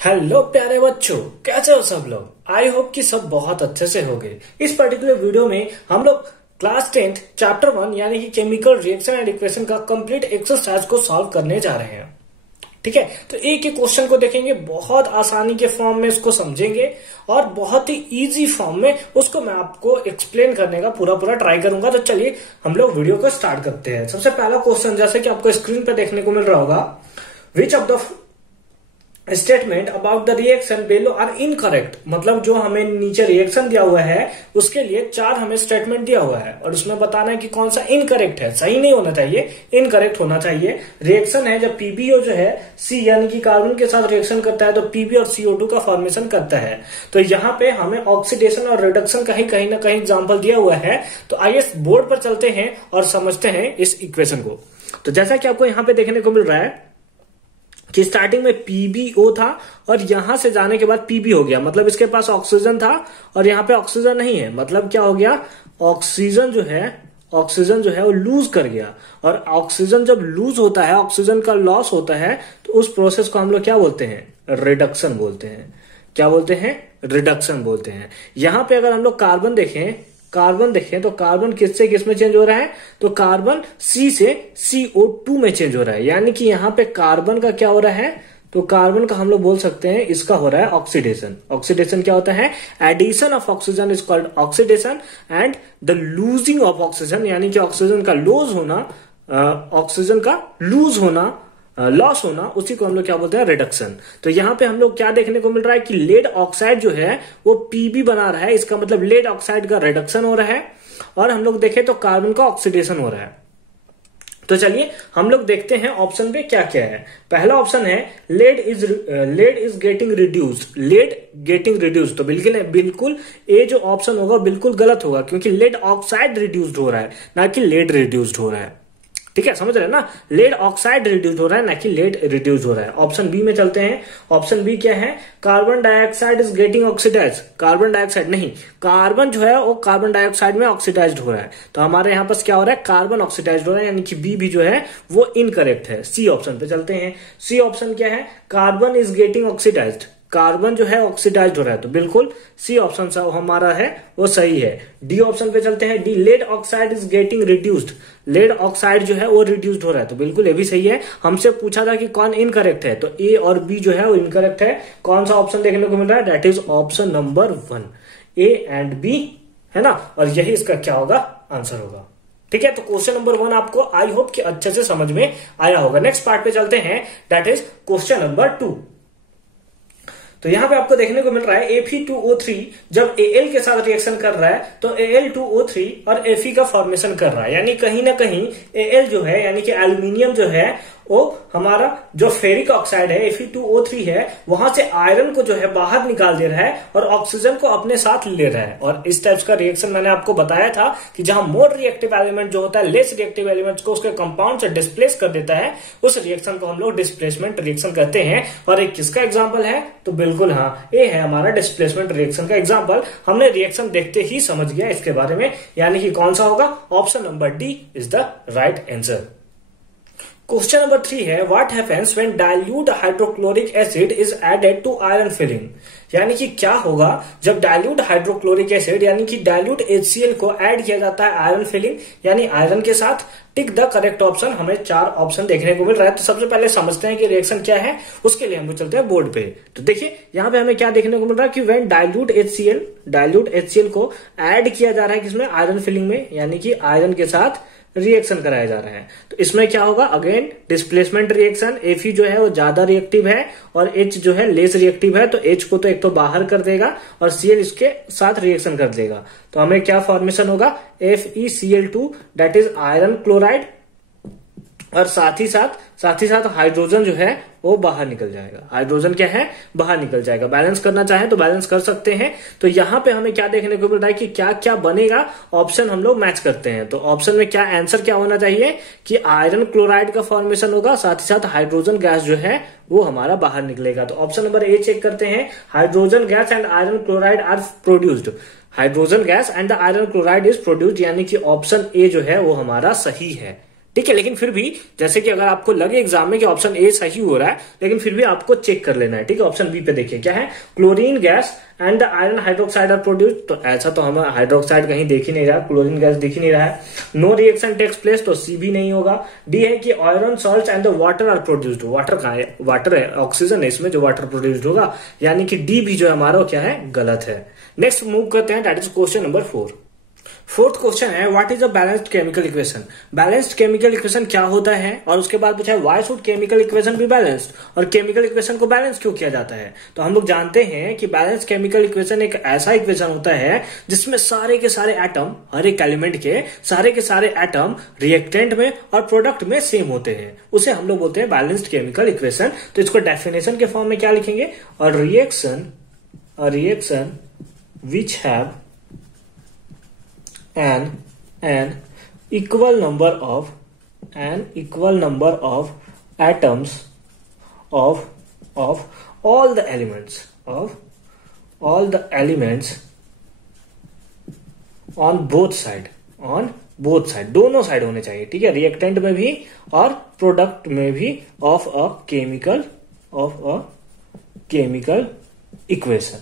Hello प्यारे बच्चों, कैसे हो सब लोग। आई होप कि सब बहुत अच्छे से होंगे। इस पर्टिकुलर वीडियो में हम लोग क्लास 10th चैप्टर 1 यानी कि केमिकल रिएक्शन एंड इक्वेशन का कंप्लीट एक्सरसाइज को सॉल्व करने जा रहे हैं। ठीक है, तो एक एक क्वेश्चन को देखेंगे, बहुत आसानी के फॉर्म में इसको समझेंगे और बहुत ही इजी फॉर्म में उसको मैं आपको एक्सप्लेन करने का पूरा ट्राई करूंगा। तो चलिए हम लोग वीडियो को स्टार्ट करते हैं। सबसे पहला क्वेश्चन जैसे कि आपको स्क्रीन पर देखने को मिल रहा होगा, which of the statement about the reaction below are incorrect. मतलब जो हमें नीचे रिएक्शन दिया हुआ है उसके लिए 4 हमें स्टेटमेंट दिया हुआ है और उसमें बताना है कि कौन सा इनकरेक्ट है। सही नहीं होना चाहिए, इनकरेक्ट होना चाहिए। रिएक्शन है जब पीबीओ जो है सी यानी कि कार्बन के साथ रिएक्शन करता है तो पीबी और CO2 का फॉर्मेशन करता है। तो यहाँ पे हमें ऑक्सीडेशन और रिडक्शन कहीं ना कहीं एग्जाम्पल दिया हुआ है। तो आइए बोर्ड पर चलते हैं और समझते हैं इस इक्वेशन को। तो जैसा कि आपको यहाँ पे देखने को मिल रहा है कि स्टार्टिंग में PbO था और यहां से जाने के बाद Pb हो गया। मतलब इसके पास ऑक्सीजन था और यहाँ पे ऑक्सीजन नहीं है। मतलब क्या हो गया, ऑक्सीजन जो है वो लूज कर गया। और ऑक्सीजन जब लूज होता है, ऑक्सीजन का लॉस होता है, तो उस प्रोसेस को हम लोग क्या बोलते हैं, रिडक्शन बोलते हैं। क्या बोलते हैं, रिडक्शन बोलते हैं। यहां पे अगर हम लोग कार्बन देखें तो कार्बन किससे किस में चेंज हो रहा है, तो कार्बन C से CO2 में चेंज हो रहा है। यानी कि यहाँ पे कार्बन का क्या हो रहा है, तो कार्बन का हम लोग बोल सकते हैं इसका हो रहा है ऑक्सीडेशन। ऑक्सीडेशन क्या होता है, addition of oxygen is called oxidation and the losing of oxygen यानी कि ऑक्सीजन का लूज होना लॉस होना, उसी को हम लोग क्या बोलते हैं, रिडक्शन। तो यहाँ पे हम लोग क्या देखने को मिल रहा है कि लेड ऑक्साइड जो है वो Pb बना रहा है। इसका मतलब लेड ऑक्साइड का रिडक्शन हो रहा है और हम लोग देखें तो कार्बन का ऑक्सीडेशन हो रहा है। तो चलिए हम लोग देखते हैं ऑप्शन पे क्या क्या है। पहला ऑप्शन है लेड इज गेटिंग रिड्यूस्ड। तो बिल्कुल ये जो ऑप्शन होगा बिल्कुल गलत होगा, क्योंकि लेड ऑक्साइड रिड्यूस्ड हो रहा है ना कि लेड रिड्यूस्ड हो रहा है। ठीक है, समझ रहे हैं ना, लेड ऑक्साइड रिड्यूस हो रहा है ना कि लेड रिड्यूस हो रहा है। ऑप्शन बी में चलते हैं। ऑप्शन बी क्या है, carbon dioxide is getting oxidise. Carbon dioxide नहीं, कार्बन जो है वो कार्बन डाइऑक्साइड में ऑक्सीडाइज्ड हो रहा है। तो हमारे यहाँ पास क्या हो रहा है, कार्बन ऑक्सीडाइज्ड हो रहा है, यानी कि बी भी जो है वो इनकरेक्ट है। सी ऑप्शन पे चलते हैं। सी ऑप्शन क्या है, carbon is getting oxidised. Carbon जो है ऑक्सीडाइज्ड हो रहा है, तो बिल्कुल सी ऑप्शन हमारा है वो सही है। डी ऑप्शन पे चलते हैं। D lead oxide is getting reduced. Lead oxide जो है वो रिड्यूस्ड हो रहा है, तो बिल्कुल ये भी सही है। हमसे पूछा था कि कौन इनकरेक्ट है, तो ए और बी जो है वो इनकरेक्ट है। कौन सा ऑप्शन देखने को मिल रहा है, that is option number 1, A and B है ना। और यही इसका क्या होगा, आंसर होगा। ठीक है, तो क्वेश्चन नंबर 1 आपको आई होप कि अच्छे से समझ में आया होगा। नेक्स्ट पार्ट पे चलते हैं, दैट इज क्वेश्चन नंबर 2। तो यहाँ पे आपको देखने को मिल रहा है Fe2O3 जब Al के साथ रिएक्शन कर रहा है तो Al2O3 और Fe का फॉर्मेशन कर रहा है। यानी कहीं ना कहीं Al जो है यानी कि एल्यूमिनियम जो है वो हमारा जो फेरिक ऑक्साइड है Fe2O3 है, वहां से आयरन को जो है बाहर निकाल दे रहा है और ऑक्सीजन को अपने साथ ले रहा है। और इस टाइप का रिएक्शन मैंने आपको बताया था कि जहां मोर रिएक्टिव एलिमेंट जो होता है लेस रिएक्टिव एलिमेंट्स को उसके कंपाउंड से डिस्प्लेस कर देता है, उस रिएक्शन को हम लोग डिस्प्लेसमेंट रिएक्शन कहते हैं। और एक किसका एग्जाम्पल है, तो बिल्कुल हाँ, ये है हमारा डिस्प्लेसमेंट रिएक्शन का एग्जाम्पल। हमने रिएक्शन देखते ही समझ गया इसके बारे में, यानी कि कौन सा होगा, option number D is the right answer. Question number 3 है, what happens when dilute hydrochloric acid is added to iron filing. यानी कि क्या होगा जब डाइल्यूट हाइड्रोक्लोरिक एसिड यानी कि डाइल्यूट HCl को ऐड किया जाता है आयरन फिलिंग यानी आयरन के साथ। Tick the correct option. हमें 4 ऑप्शन देखने को मिल रहा है। तो सबसे पहले समझते हैं कि रिएक्शन क्या है, उसके लिए हम लोग चलते हैं बोर्ड पे। तो देखिए यहाँ पे हमें क्या देखने को मिल रहा है कि व्हेन डाइल्यूट HCl को ऐड किया जा रहा है किसमें, आयरन फिलिंग में, यानी कि आयरन के साथ रिएक्शन कराया जा रहा है। तो इसमें क्या होगा, अगेन डिस्प्लेसमेंट रिएक्शन। Fe जो है वो ज्यादा रिएक्टिव है और H जो है लेस रिएक्टिव है, तो H को तो एक तो बाहर कर देगा और Cl इसके साथ रिएक्शन कर देगा। तो हमें क्या फॉर्मेशन होगा, FeCl2 that is iron chloride, और साथ ही साथ हाइड्रोजन जो है वो बाहर निकल जाएगा। हाइड्रोजन क्या है, बाहर निकल जाएगा। बैलेंस करना चाहें तो बैलेंस कर सकते हैं। तो यहाँ पे हमें क्या देखने को मिल रहा है कि क्या क्या बनेगा, ऑप्शन हम लोग मैच करते हैं। तो ऑप्शन में क्या आंसर क्या होना चाहिए कि आयरन क्लोराइड का फॉर्मेशन होगा, साथ ही साथ हाइड्रोजन गैस जो है वो हमारा बाहर निकलेगा। तो ऑप्शन नंबर ए चेक करते हैं, hydrogen gas and iron chloride are produced. Hydrogen gas and the iron chloride is produced, यानी कि ऑप्शन ए जो है वो हमारा सही है। ठीक है। लेकिन फिर भी जैसे कि अगर आपको लगे एग्जाम में कि ऑप्शन ए सही हो रहा है, लेकिन फिर भी आपको चेक कर लेना है, ठीक है। ऑप्शन बी पे देखिए क्या है, chlorine gas and the iron hydroxide are produce. तो ऐसा तो हमें हाइड्रोक्साइड कहीं देख ही नहीं रहा, क्लोरीन गैस दिख ही नहीं रहा है। नो रिएक्शन टेक्स प्लेस, तो सी भी नहीं होगा। डी है कि iron salt and the water are produced. Water कहाँ है, वाटर है, ऑक्सीजन है इसमें जो वाटर प्रोड्यूस्ड होगा, यानी कि डी भी जो है हमारा क्या है, गलत है। नेक्स्ट मूव करते हैं, that is question number 4। Fourth question है, what is a balanced chemical equation. Balanced chemical equation क्या होता है, और उसके बाद पूछा है why should chemical equation be balanced, और केमिकल इक्वेशन को बैलेंस क्यों किया जाता है। तो हम लोग जानते हैं कि बैलेंस्ड केमिकल इक्वेशन एक ऐसा इक्वेशन होता है जिसमें सारे के सारे एटम, हर एक एलिमेंट के सारे एटम रिएक्टेंट में और प्रोडक्ट में सेम होते हैं, उसे हम लोग बोलते हैं बैलेंस्ड केमिकल इक्वेशन। तो इसको डेफिनेशन के फॉर्म में क्या लिखेंगे, और reaction which have an equal number of atoms of all the elements on both side, दोनों साइड होने चाहिए, ठीक है। रिएक्टेंट में भी और प्रोडक्ट में भी ऑफ अ केमिकल इक्वेशन।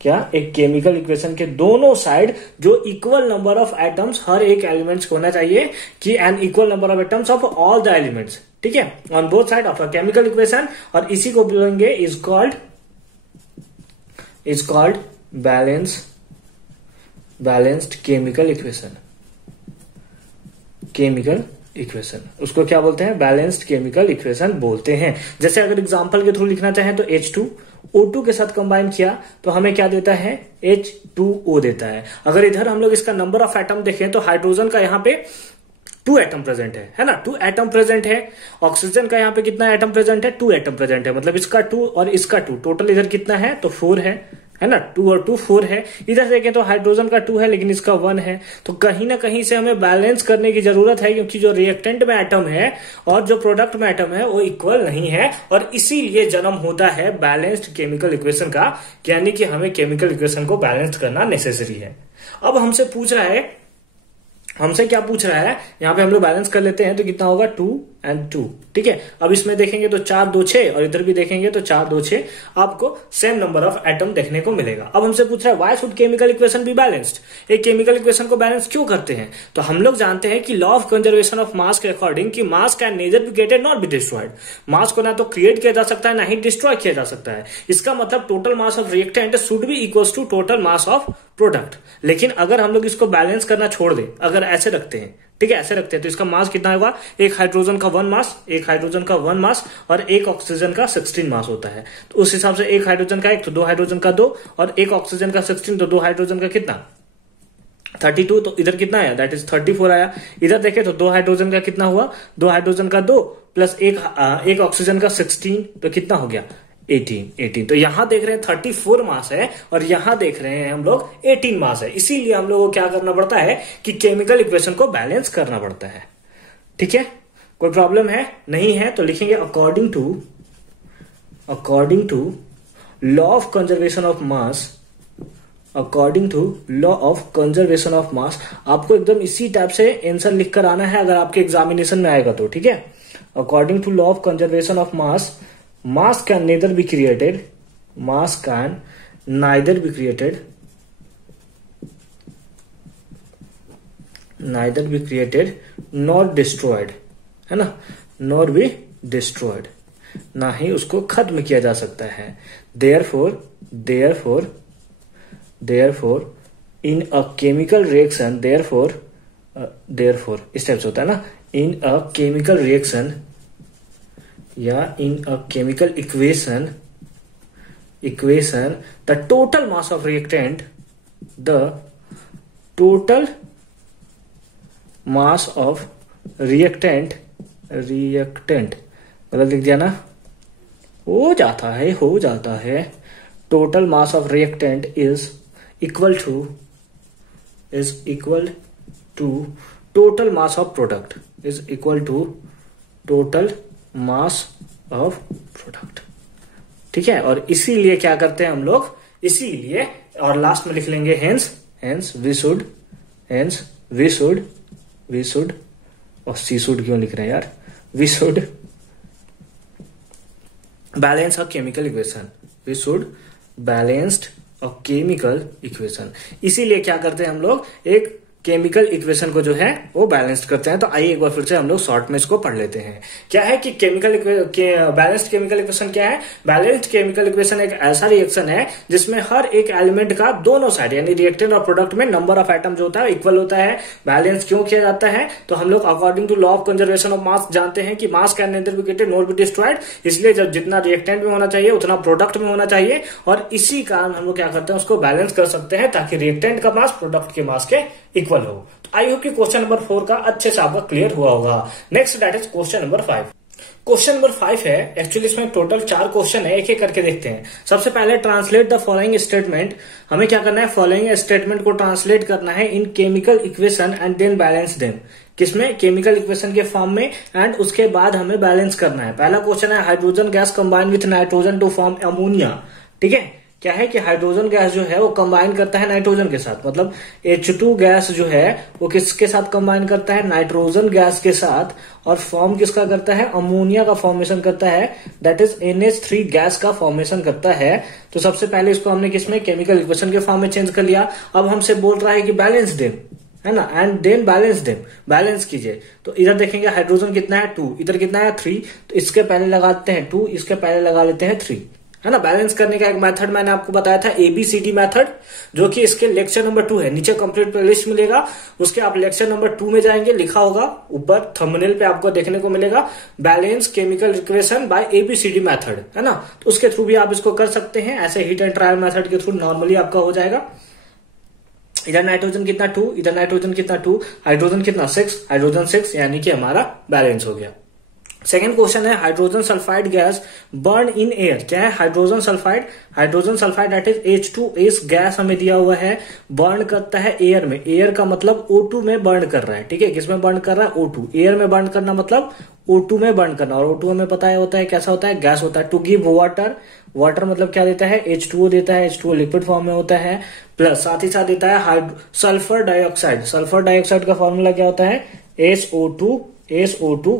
क्या, एक केमिकल इक्वेशन के दोनों साइड जो इक्वल नंबर ऑफ एटम्स हर एक एलिमेंट्स को होना चाहिए, कि an equal number of atoms of all the elements, ठीक है, on both side of a chemical equation. और इसी को बोलेंगे is called balanced chemical equation. उसको क्या बोलते हैं, बैलेंस्ड केमिकल इक्वेशन बोलते हैं। जैसे अगर एग्जांपल के थ्रू लिखना चाहें तो H2O2 के साथ कंबाइन किया तो हमें क्या देता है, H2O देता है। अगर इधर हम लोग इसका नंबर ऑफ एटम देखें तो हाइड्रोजन का यहाँ पे 2 एटम प्रेजेंट है ना, 2 एटम प्रेजेंट है। ऑक्सीजन का यहाँ पे कितना एटम प्रेजेंट है, 2 एटम प्रेजेंट है, मतलब इसका 2 और इसका 2, टोटल इधर कितना है, तो 4 है ना, 2 और 2 4 है। इधर देखें तो हाइड्रोजन का 2 है लेकिन इसका 1 है। तो कहीं ना कहीं से हमें बैलेंस करने की जरूरत है, क्योंकि जो रिएक्टेंट में एटम है और जो प्रोडक्ट में एटम है वो इक्वल नहीं है, और इसीलिए जन्म होता है बैलेंस्ड केमिकल इक्वेशन का, यानी कि हमें केमिकल इक्वेशन को बैलेंस करना नेसेसरी है। अब हमसे क्या पूछ रहा है, यहाँ पे हम लोग बैलेंस कर लेते हैं तो कितना होगा, 2 और 2, ठीक है। अब इसमें देखेंगे तो 4 2 6, और इधर भी देखेंगे तो 4 2 6, आपको सेम नंबर ऑफ एटम देखने को मिलेगा। अब हमसे पूछ रहा है why should chemical equation be balanced, एक केमिकल इक्वेशन को बैलेंस क्यों करते हैं। तो हम लोग जानते हैं कि law of conservation of mass के अकॉर्डिंग कि mass can neither be created not be destroyed. Mass को ना तो क्रिएट किया जा सकता है ना ही डिस्ट्रॉय किया जा सकता है। इसका मतलब total mass of reactant should be equal to total mass of product. लेकिन अगर हम लोग इसको बैलेंस करना छोड़ दें, अगर ऐसे रखते हैं, ठीक है, ऐसे रखते हैं, तो इसका मास कितना होगा, एक हाइड्रोजन का 1 मास और एक ऑक्सीजन का 16 मास होता है। तो उस हिसाब से एक हाइड्रोजन का 1 तो 2 हाइड्रोजन का 2, और एक ऑक्सीजन का 16 तो 2 हाइड्रोजन का कितना, 32। तो इधर कितना आया, दैट इज 34 आया। इधर देखें तो 2 हाइड्रोजन का कितना हुआ, 2 हाइड्रोजन का 2 प्लस एक ऑक्सीजन का 16, तो कितना हो गया, 18। तो यहां देख रहे हैं 34 मास है, और यहां देख रहे हैं हम लोग 18 मास है। इसीलिए हम लोग को क्या करना पड़ता है कि केमिकल इक्वेशन को बैलेंस करना पड़ता है, ठीक है। कोई प्रॉब्लम है, नहीं है तो लिखेंगे according to law of conservation of mass, आपको एकदम इसी टाइप से आंसर लिखकर आना है अगर आपके एग्जामिनेशन में आएगा तो, ठीक है। According to law of conservation of mass can neither be created nor destroyed, है ना, nor be destroyed, ना ही उसको खत्म किया जा सकता है। therefore in a chemical reaction, therefore इस टाइप से होता है ना, in a chemical reaction या in a chemical equation the total mass of reactant मतलब लिख दिया ना, हो जाता है total mass of reactant is equal to total mass of product, is equal to total mass of product, ठीक है। और इसीलिए क्या करते हैं हम लोग, इसीलिए, और लास्ट में लिख लेंगे हेंस वी शुड और सी शुड क्यों लिख रहे हैं यार, we should balance a chemical equation, we should balanced a chemical equation. इसीलिए क्या करते हैं हम लोग, एक केमिकल इक्वेशन को जो है वो बैलेंस्ड करते हैं। तो आइए एक बार फिर से हम लोग शॉर्ट में इसको पढ़ लेते हैं। क्या है कि बैलेंस्ड केमिकल इक्वेशन क्या है? बैलेंस्ड केमिकल इक्वेशन एक ऐसा रिएक्शन है जिसमें हर एक एलिमेंट का दोनों साइड यानी रिएक्टेंट और प्रोडक्ट में नंबर ऑफ एटम जो होता है इक्वल होता है। बैलेंस क्यों किया जाता है? तो हम लोग according to law of conservation of mass जानते हैं कि mass can neither be created nor be destroyed, इसलिए जब जितना रिएक्टेंट में होना चाहिए उतना प्रोडक्ट में होना चाहिए, और इसी कारण हम लोग क्या करते हैं, उसको बैलेंस कर सकते हैं ताकि रिएक्टेंट का मास प्रोडक्ट के मास के इक्वल हो। तो आई होप कि क्वेश्चन नंबर 4 का अच्छे से आपका क्लियर हुआ होगा। Next that is question number 5। Question number 5 है, एक्चुअली इसमें टोटल 4 क्वेश्चन है, एक एक करके देखते हैं। सबसे पहले ट्रांसलेट द फॉलोइंग स्टेटमेंट। हमें क्या करना है, फॉलोइंग स्टेटमेंट को ट्रांसलेट करना है in chemical equation and then balance them. किसमें? केमिकल इक्वेशन के फॉर्म में, एंड उसके बाद हमें बैलेंस करना है। पहला क्वेश्चन है hydrogen gas combine with nitrogen to form ammonia. ठीक है, क्या है कि हाइड्रोजन गैस जो है वो कंबाइन करता है नाइट्रोजन के साथ, मतलब H2 गैस जो है वो किसके साथ कंबाइन करता है? नाइट्रोजन गैस के साथ, और फॉर्म किसका करता है? अमोनिया का फॉर्मेशन करता है, दैट इज NH3 गैस का फॉर्मेशन करता है। तो सबसे पहले इसको हमने किसमें? केमिकल इक्वेशन के फॉर्म में चेंज कर लिया। अब हमसे बोल रहा है कि बैलेंस देम, है ना, and then balance them, balance कीजिए। तो इधर देखेंगे हाइड्रोजन कितना है 2, इधर कितना है 3, तो इसके पहले लगाते हैं 2, इसके पहले लगा लेते हैं 3, है ना। बैलेंस करने का एक मेथड मैंने आपको बताया था, ABCD मेथड, जो कि इसके लेक्चर नंबर 2 है। नीचे कंप्लीट प्लेलिस्ट मिलेगा, उसके आप लेक्चर नंबर 2 में जाएंगे, लिखा होगा ऊपर थंबनेल पे आपको देखने को मिलेगा, balance chemical equation by ABCD method, है ना। तो उसके थ्रू भी आप इसको कर सकते हैं। ऐसे हीट एंड ट्रायल मेथड के थ्रू नॉर्मली आपका हो जाएगा। इधर नाइट्रोजन कितना 2, इधर नाइट्रोजन कितना 2, हाइड्रोजन कितना 6, हाइड्रोजन 6, यानी कि हमारा बैलेंस हो गया। सेकेंड क्वेश्चन है hydrogen sulphide gas burn in air. क्या है hydrogen sulphide? Hydrogen sulphide that is H2S gas हमें दिया हुआ है, बर्न करता है एयर में। एयर का मतलब O2 में बर्न कर रहा है, ठीक है। किसमें बर्न कर रहा है? O2। एयर में बर्न करना मतलब O2 में बर्न करना, और O2 हमें पता है होता है कैसा होता है? गैस होता है। टू गिव वाटर, वाटर मतलब क्या देता है? H2O देता है, H2O लिक्विड फॉर्म में होता है, प्लस साथ ही साथ देता है सल्फर डाइऑक्साइड। सल्फर डाइऑक्साइड का फॉर्मूला क्या होता है? SO2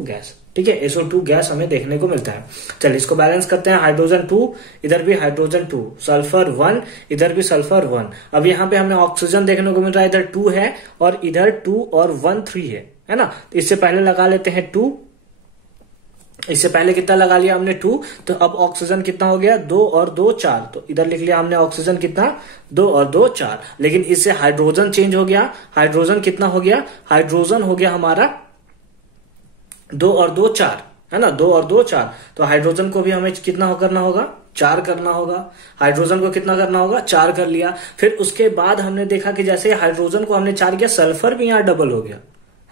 गैस, ठीक है। SO2 गैस हमें देखने को मिलता है। चलिए इसको बैलेंस करते हैं। हाइड्रोजन 2, इधर भी हाइड्रोजन 2, सल्फर 1, इधर भी सल्फर 1। अब यहाँ पे हमें ऑक्सीजन देखने को मिल रहा है, इधर 2 है और इधर 2 और 1 3 है ना। तो इससे पहले लगा लेते हैं 2, इससे पहले कितना लगा लिया हमने 2, तो अब ऑक्सीजन कितना हो गया? 2 और 2 4। तो इधर लिख लिया हमने ऑक्सीजन कितना? 2 और 2 4। लेकिन इससे हाइड्रोजन चेंज हो गया। हाइड्रोजन कितना हो गया? हाइड्रोजन हो गया हमारा 2 और 2 4, है ना, 2 और 2 4। तो हाइड्रोजन को भी हमें कितना करना होगा? 4 करना होगा। हाइड्रोजन को कितना करना होगा? 4 कर लिया। फिर उसके बाद हमने देखा कि जैसे हाइड्रोजन को हमने 4 किया, सल्फर भी यहाँ डबल हो गया,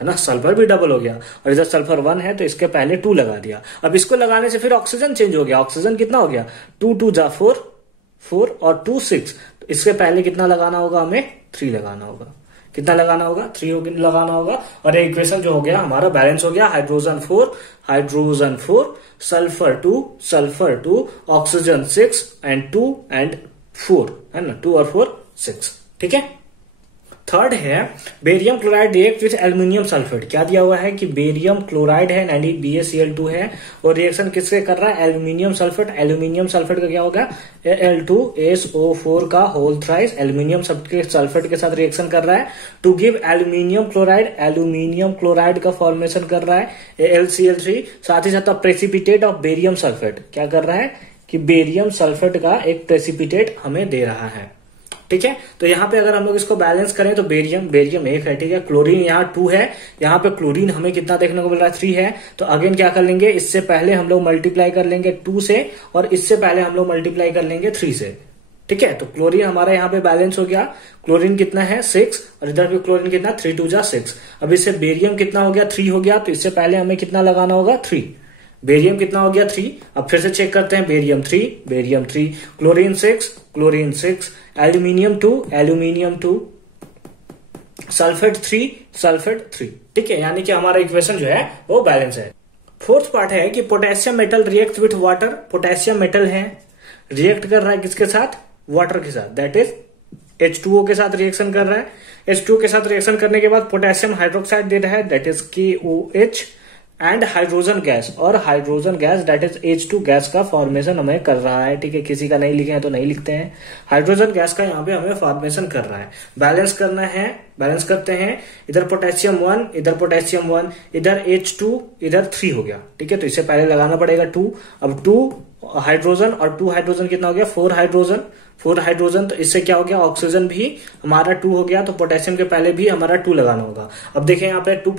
है ना, सल्फर भी डबल हो गया। और इधर सल्फर 1 है तो इसके पहले 2 लगा दिया। अब इसको लगाने से फिर ऑक्सीजन चेंज हो गया। ऑक्सीजन कितना हो गया? 2 2 जा 4 और 2 6। तो इसके पहले कितना लगाना होगा? हमें 3 लगाना होगा। कितना लगाना होगा? 3 लगाना होगा। और ये इक्वेशन जो हो गया हमारा बैलेंस हो गया। Hydrogen 4, sulphur 2, oxygen 6 and 2 and 4, है ना, 2 और 4 6, ठीक है। थर्ड है barium chloride react with aluminium sulphate. क्या दिया हुआ है कि बेरियम क्लोराइड है, यानी BaCl2 है, और रिएक्शन किससे कर रहा है? Aluminium sulphate. एल्यूमिनियम सल्फेट का क्या होगा? Al2SO4 का होल थ्राइस एल्यूमिनियम सल्फेट के साथ रिएक्शन कर रहा है to give aluminium chloride. Aluminium chloride का फॉर्मेशन कर रहा है AlCl3। साथ ही साथ प्रेसिपिटेट ऑफ बेरियम सल्फेट क्या कर रहा है कि बेरियम सल्फेट का एक प्रेसिपिटेट हमें दे रहा है, ठीक है। तो यहाँ पे अगर हम लोग इसको बैलेंस करें तो बेरियम 1 है, ठीक है। क्लोरीन यहाँ 2 है, यहाँ पे क्लोरीन हमें कितना देखने को मिल रहा है? 3 है। तो अगेन क्या कर लेंगे? इससे पहले हम लोग मल्टीप्लाई कर लेंगे 2 से, और इससे पहले हम लोग मल्टीप्लाई कर लेंगे 3 से, ठीक है। तो क्लोरीन हमारा यहाँ पे बैलेंस हो गया। क्लोरीन कितना है? 6, और इधर भी क्लोरीन कितना? 3 2 जा 6। अब इससे बेरियम कितना हो गया? 3 हो गया। तो इससे पहले हमें कितना लगाना होगा? 3। बेरियम कितना हो गया? 3। अब फिर से चेक करते हैं। बेरियम 3, क्लोरीन 6, एल्यूमिनियम 2, सल्फेट 3, ठीक है। यानी कि हमारा इक्वेशन जो है वो बैलेंस है। फोर्थ पार्ट है कि potassium metal react with water. Potassium metal है, रिएक्ट कर रहा है किसके साथ? वाटर के साथ, दैट इज H2O के साथ रिएक्शन कर रहा है। H2O के साथ रिएक्शन करने के बाद पोटेशियम हाइड्रोक्साइड दे रहा है, that is KOH, and hydrogen gas, और hydrogen gas that is H2 gas का फॉर्मेशन हमें कर रहा है। ठीक है, किसी का नहीं लिखे हैं तो नहीं लिखते हैं। हाइड्रोजन गैस का यहाँ पे हमें फॉर्मेशन कर रहा है। बैलेंस करना है, बैलेंस करते हैं। इधर पोटेशियम 1, इधर पोटेशियम 1, इधर H2, इधर 3 हो गया। ठीक है, तो इससे पहले लगाना पड़ेगा 2। अब 2 हाइड्रोजन और 2 हाइड्रोजन कितना हो गया, 4 हाइड्रोजन, 4 हाइड्रोजन। तो इससे क्या हो गया, ऑक्सीजन भी हमारा 2 हो गया। तो पोटेशियम के पहले भी हमारा 2 लगाना होगा। अब देखें यहाँ पे 2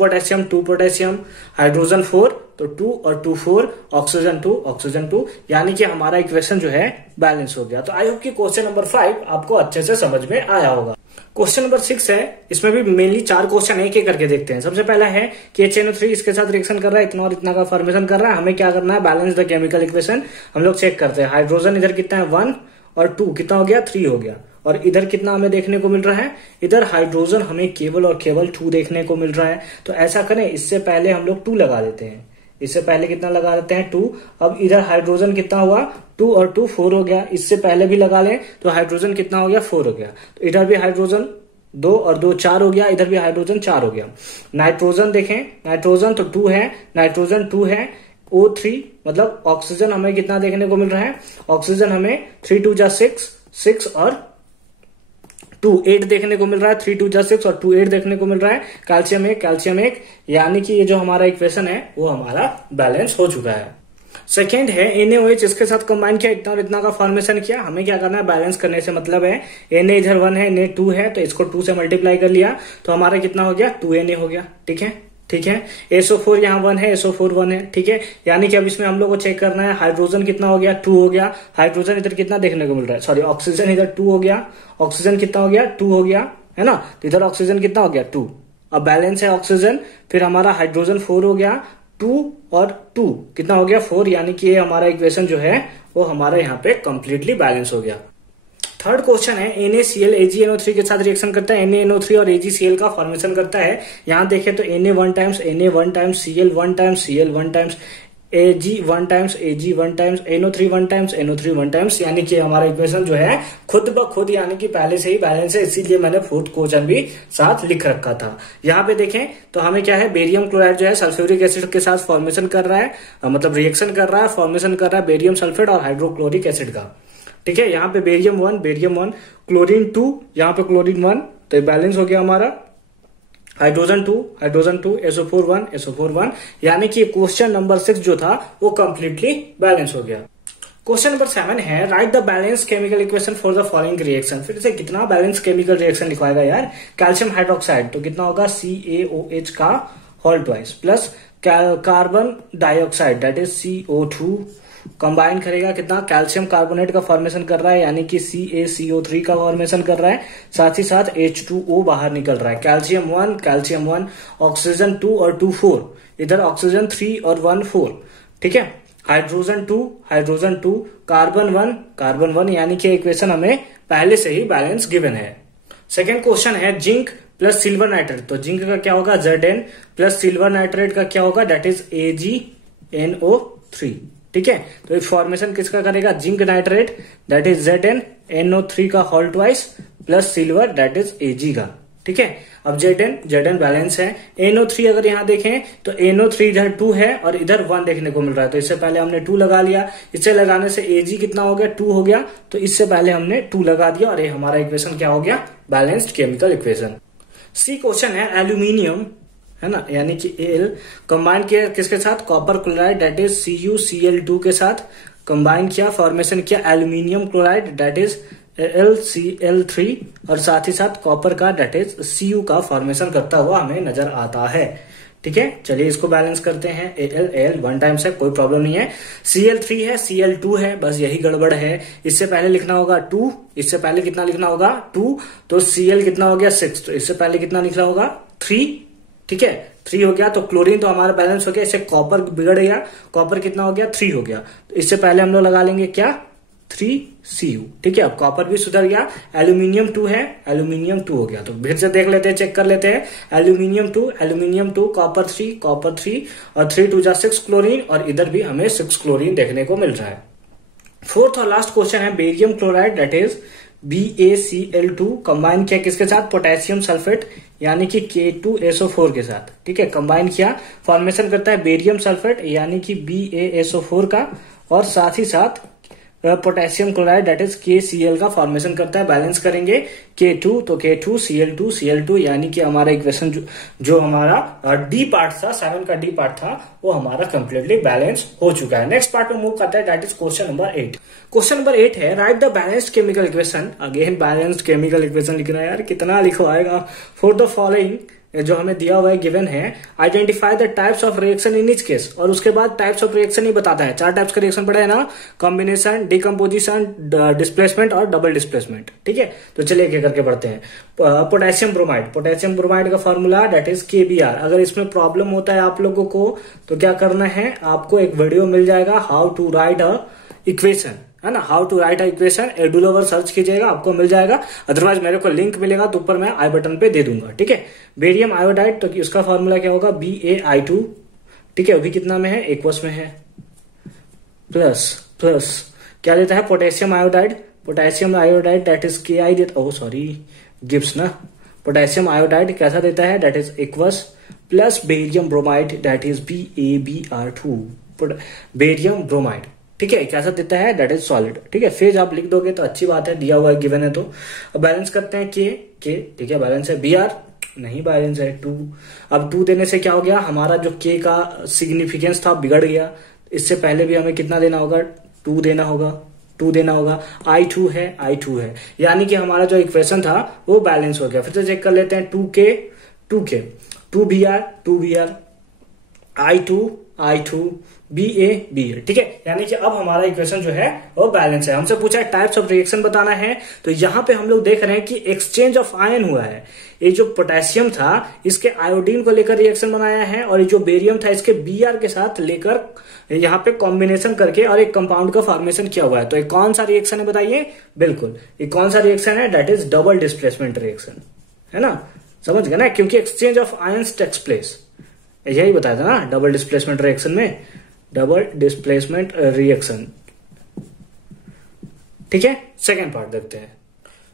पोटेशियम, हाइड्रोजन 4, तो 2 और 2 4, ऑक्सीजन 2, ऑक्सीजन 2, यानी कि हमारा इक्वेशन जो है बैलेंस हो गया। तो आई होप कि क्वेश्चन नंबर 5 आपको अच्छे से समझ में आया होगा। क्वेश्चन नंबर 6 है, इसमें भी मेनली 4 क्वेश्चन एक एक करके देखते हैं। सबसे पहला है कि HNO3 इसके साथ रिएक्शन कर रहा है, इतना और इतना का फॉर्मेशन कर रहा है। हमें क्या करना है, बैलेंस द केमिकल इक्वेशन हम लोग चेक करते हैं। हाइड्रोजन इधर कितना है, 1 और 2 कितना हो गया, 3 हो गया। और इधर कितना हमें देखने को मिल रहा है, इधर हाइड्रोजन हमें केवल और केवल 2 देखने को मिल रहा है। तो ऐसा करें, इससे पहले हम लोग 2 लगा देते हैं। इससे पहले कितना लगा देते हैं, 2। अब इधर हाइड्रोजन कितना हुआ, 2 और 2 4 हो गया। इससे पहले भी लगा लें तो हाइड्रोजन कितना हो गया, 4 हो गया। तो इधर भी हाइड्रोजन 2 और 2 4 हो गया, इधर भी हाइड्रोजन 4 हो गया। नाइट्रोजन देखें, नाइट्रोजन तो 2 है, नाइट्रोजन 2 है। O3 मतलब ऑक्सीजन हमें कितना देखने को मिल रहा है, ऑक्सीजन हमें 3 2 जा 6 और 2 8 देखने को मिल रहा है। 3 2 जा 6 और 2 8 देखने को मिल रहा है। कैल्शियम 1, यानी कि ये जो हमारा इक्वेशन है वो हमारा बैलेंस हो चुका है। सेकेंड है NaOH, इसके साथ कंबाइन किया, इतना और इतना का फॉर्मेशन किया। हमें क्या करना है, बैलेंस करने से मतलब है Na इधर 1 है, Na 2 है, तो इसको 2 से मल्टीप्लाई कर लिया तो हमारा कितना हो गया, 2Na हो गया। ठीक है, ठीक है। SO4 यहाँ 1 है, SO4 1 है। ठीक है, यानी कि अब इसमें हम लोग को चेक करना है, हाइड्रोजन कितना हो गया, 2 हो गया। हाइड्रोजन इधर कितना देखने को मिल रहा है, सॉरी ऑक्सीजन इधर 2 हो गया। ऑक्सीजन कितना हो गया, 2 हो गया, है ना। तो इधर ऑक्सीजन कितना हो गया, 2। अब बैलेंस है ऑक्सीजन, फिर हमारा हाइड्रोजन 4 हो गया, 2 और 2 कितना हो गया, 4, यानी कि ये हमारा इक्वेशन जो है वो हमारा यहाँ पे कंप्लीटली बैलेंस हो गया। थर्ड क्वेश्चन है, NaCl AgNO3 के साथ रिएक्शन करता है। NaNO3 और AgCl का फॉर्मेशन करता है। यहां देखें तो Na 1 times, Na 1 times, Cl 1 times, Cl 1 times, Ag 1 times, Ag 1 times, NO3 1 times, NO3 1 times, यानी कि हमारा इक्वेशन जो है खुद ब खुद यानी कि पहले से ही बैलेंस है। इसीलिए मैंने फोर्थ क्वेश्चन भी साथ लिख रखा था। यहाँ पे देखें तो हमें क्या है, बेरियम क्लोराइड जो है सल्फ्यूरिक एसिड के साथ फॉर्मेशन कर रहा है, मतलब रिएक्शन कर रहा है, फॉर्मेशन कर रहा है बेरियम सल्फेट और हाइड्रोक्लोरिक एसिड का। ठीक है, यहाँ पे बेरियम 1, क्लोरीन 2, यहाँ पे क्लोरीन 1, तो बैलेंस हो गया हमारा। हाइड्रोजन 2, SO4 1, यानी कि क्वेश्चन नंबर 6 जो था वो कंप्लीटली बैलेंस हो गया। क्वेश्चन नंबर 7 है, right the balance chemical equation for the following reaction. फिर से कितना बैलेंस केमिकल रिएक्शन लिखवाएगा यार। कैल्शियम हाइड्रोक्साइड तो कितना होगा, CaOH का whole twice, plus carbon dioxide that is CO2 combine करेगा, कितना, कैल्शियम कार्बोनेट का फॉर्मेशन कर रहा है, यानी कि CaCO3 का फॉर्मेशन कर रहा है। साथ ही साथ H2O बाहर निकल रहा है। कैल्शियम 1, ऑक्सीजन 2 और 2 4, इधर ऑक्सीजन 3 और 1 4। ठीक है, हाइड्रोजन 2, कार्बन 1, यानी कि इक्वेशन हमें पहले से ही बैलेंस गिवन है। सेकेंड क्वेश्चन है, जिंक प्लस सिल्वर नाइट्रेट, तो जिंक का क्या होगा, Zn, प्लस सिल्वर नाइट्रेट का क्या होगा, दैट इज AgNO3। ठीक है, तो ये फॉर्मेशन किसका करेगा, zinc nitrate that is ZnNO3 का whole twice, plus silver that is Ag का। ठीक है, अब Zn बैलेंस है। NO3 अगर यहां देखें तो NO3 इधर 2 है और इधर 1 देखने को मिल रहा है, तो इससे पहले हमने 2 लगा लिया। इससे लगाने से Ag कितना हो गया, 2 हो गया, तो इससे पहले हमने 2 लगा दिया और ये हमारा इक्वेशन क्या हो गया, बैलेंस्ड केमिकल इक्वेशन। सी क्वेश्चन है, एल्यूमिनियम है ना, यानी कि Al कंबाइन किया किसके साथ, copper chloride that is CuCl2 के साथ कंबाइन किया, फॉर्मेशन किया aluminium chloride that is AlCl3, और साथ ही साथ कॉपर का दैट इज Cu का फॉर्मेशन करता हुआ हमें नजर आता है। ठीक है, चलिए इसको बैलेंस करते हैं। Al 1 टाइम्स है, कोई प्रॉब्लम नहीं है। Cl3 है, Cl2 है, बस यही गड़बड़ है। इससे पहले लिखना होगा 2, इससे पहले कितना लिखना होगा 2, तो Cl कितना हो गया 6, तो इससे पहले कितना लिखना होगा 3। ठीक है, 3 हो गया, तो क्लोरीन तो हमारा बैलेंस हो गया। इससे कॉपर बिगड़ गया, कॉपर कितना हो गया 3 हो गया, तो इससे पहले हम लोग लगा लेंगे क्या 3Cu। ठीक है, अब कॉपर भी सुधर गया। एल्यूमिनियम 2 है, एल्यूमिनियम 2 हो गया, तो फिर से देख लेते हैं, चेक कर लेते हैं। एल्यूमिनियम 2, कॉपर 3 और 3 2 जा 6 क्लोरीन, और इधर भी हमें 6 क्लोरीन देखने को मिल रहा है। फोर्थ और लास्ट क्वेश्चन है, barium chloride that is BaCl2 combine किया किसके साथ, पोटेशियम सल्फेट यानी कि K2SO4 के साथ, ठीक है, कंबाइन किया, फॉर्मेशन करता है बेरियम सल्फेट यानी कि BaSO4 का, और साथ ही साथ potassium chloride that is KCl का फॉर्मेशन करता है। बैलेंस करेंगे K2 तो K2Cl2 यानी कि हमारा इक्वेशन जो हमारा डी पार्ट था, 7 का डी पार्ट था, वो हमारा कंप्लीटली बैलेंस हो चुका है। नेक्स्ट पार्ट में मूव करता है that is question number 8। Question number 8 है right the balanced chemical equation. Again balanced chemical equation लिखना है यार, कितना लिखवाएगा। फॉर द फॉलोइंग जो हमें दिया हुआ है गिवन है, identify the types of reaction in each case, और उसके बाद टाइप्स ऑफ रिएक्शन ही बताता है। 4 टाइप्स का रिएक्शन पड़ा है ना, कॉम्बिनेशन, डिकम्पोजिशन, डिस्प्लेसमेंट और डबल डिस्प्लेसमेंट, ठीक है। तो चलिए एक करके पढ़ते हैं। पोटेशियम ब्रोमाइड, पोटेशियम ब्रोमाइड का फॉर्मूला दैट इज KBr। अगर इसमें प्रॉब्लम होता है आप लोगों को तो क्या करना है, आपको एक वीडियो मिल जाएगा how to write a equation, है ना, how to write a equation, Edulover search कीजिएगा आपको मिल जाएगा, अदरवाइज मेरे को लिंक मिलेगा तो ऊपर मैं आई बटन पे दे दूंगा, ठीक है। बेरियम आयोडाइड, तो उसका फॉर्मूला क्या होगा, BaI2, ठीक है, अभी कितना में है, एक्वस में है, प्लस क्या देता है, potassium iodide, potassium iodide that is KI देता, ओ सॉरी गिब्स ना, पोटेशियम आयोडाइड कैसा देता है, that is aqueous, plus barium bromide that is BaBr2, barium bromide, ठीक है, कैसा देता है, दैट इज सॉलिड, ठीक है। फेज आप लिख दोगे तो अच्छी बात है, दिया हुआ है गिवन है तो। अब बैलेंस करते हैं के, ठीक है, बैलेंस है Br, नहीं बैलेंस है 2। अब 2 देने से क्या हो गया, हमारा जो K का सिग्निफिकेंस था बिगड़ गया। इससे पहले भी हमें कितना देना होगा, 2 देना होगा, I2 है, यानी कि हमारा जो इक्वेशन था वो बैलेंस हो गया। फिर से चेक कर लेते हैं, 2K, 2Br, I2, BaBl, ठीक है, यानी कि अब हमारा इक्वेशन जो है वो बैलेंस है। हमसे पूछा है टाइप्स ऑफ रिएक्शन बताना है, तो यहां पे हम लोग देख रहे हैं कि एक्सचेंज ऑफ आयन हुआ है। ये जो पोटेशियम था इसके आयोडीन को लेकर रिएक्शन बनाया है, और ये जो बेरियम था इसके Br के साथ लेकर यहाँ पे कॉम्बिनेशन करके और एक कंपाउंड का फॉर्मेशन किया हुआ है। तो ये कौन सा रिएक्शन है बताइए, बिल्कुल ये कौन सा रिएक्शन है, that is double displacement reaction, है ना, समझ गए ना, क्योंकि exchange of ions takes place, यही बताया था ना डबल डिस्प्लेसमेंट रिएक्शन में, डबल डिस्प्लेसमेंट रिएक्शन, ठीक है। सेकेंड पार्ट देखते हैं।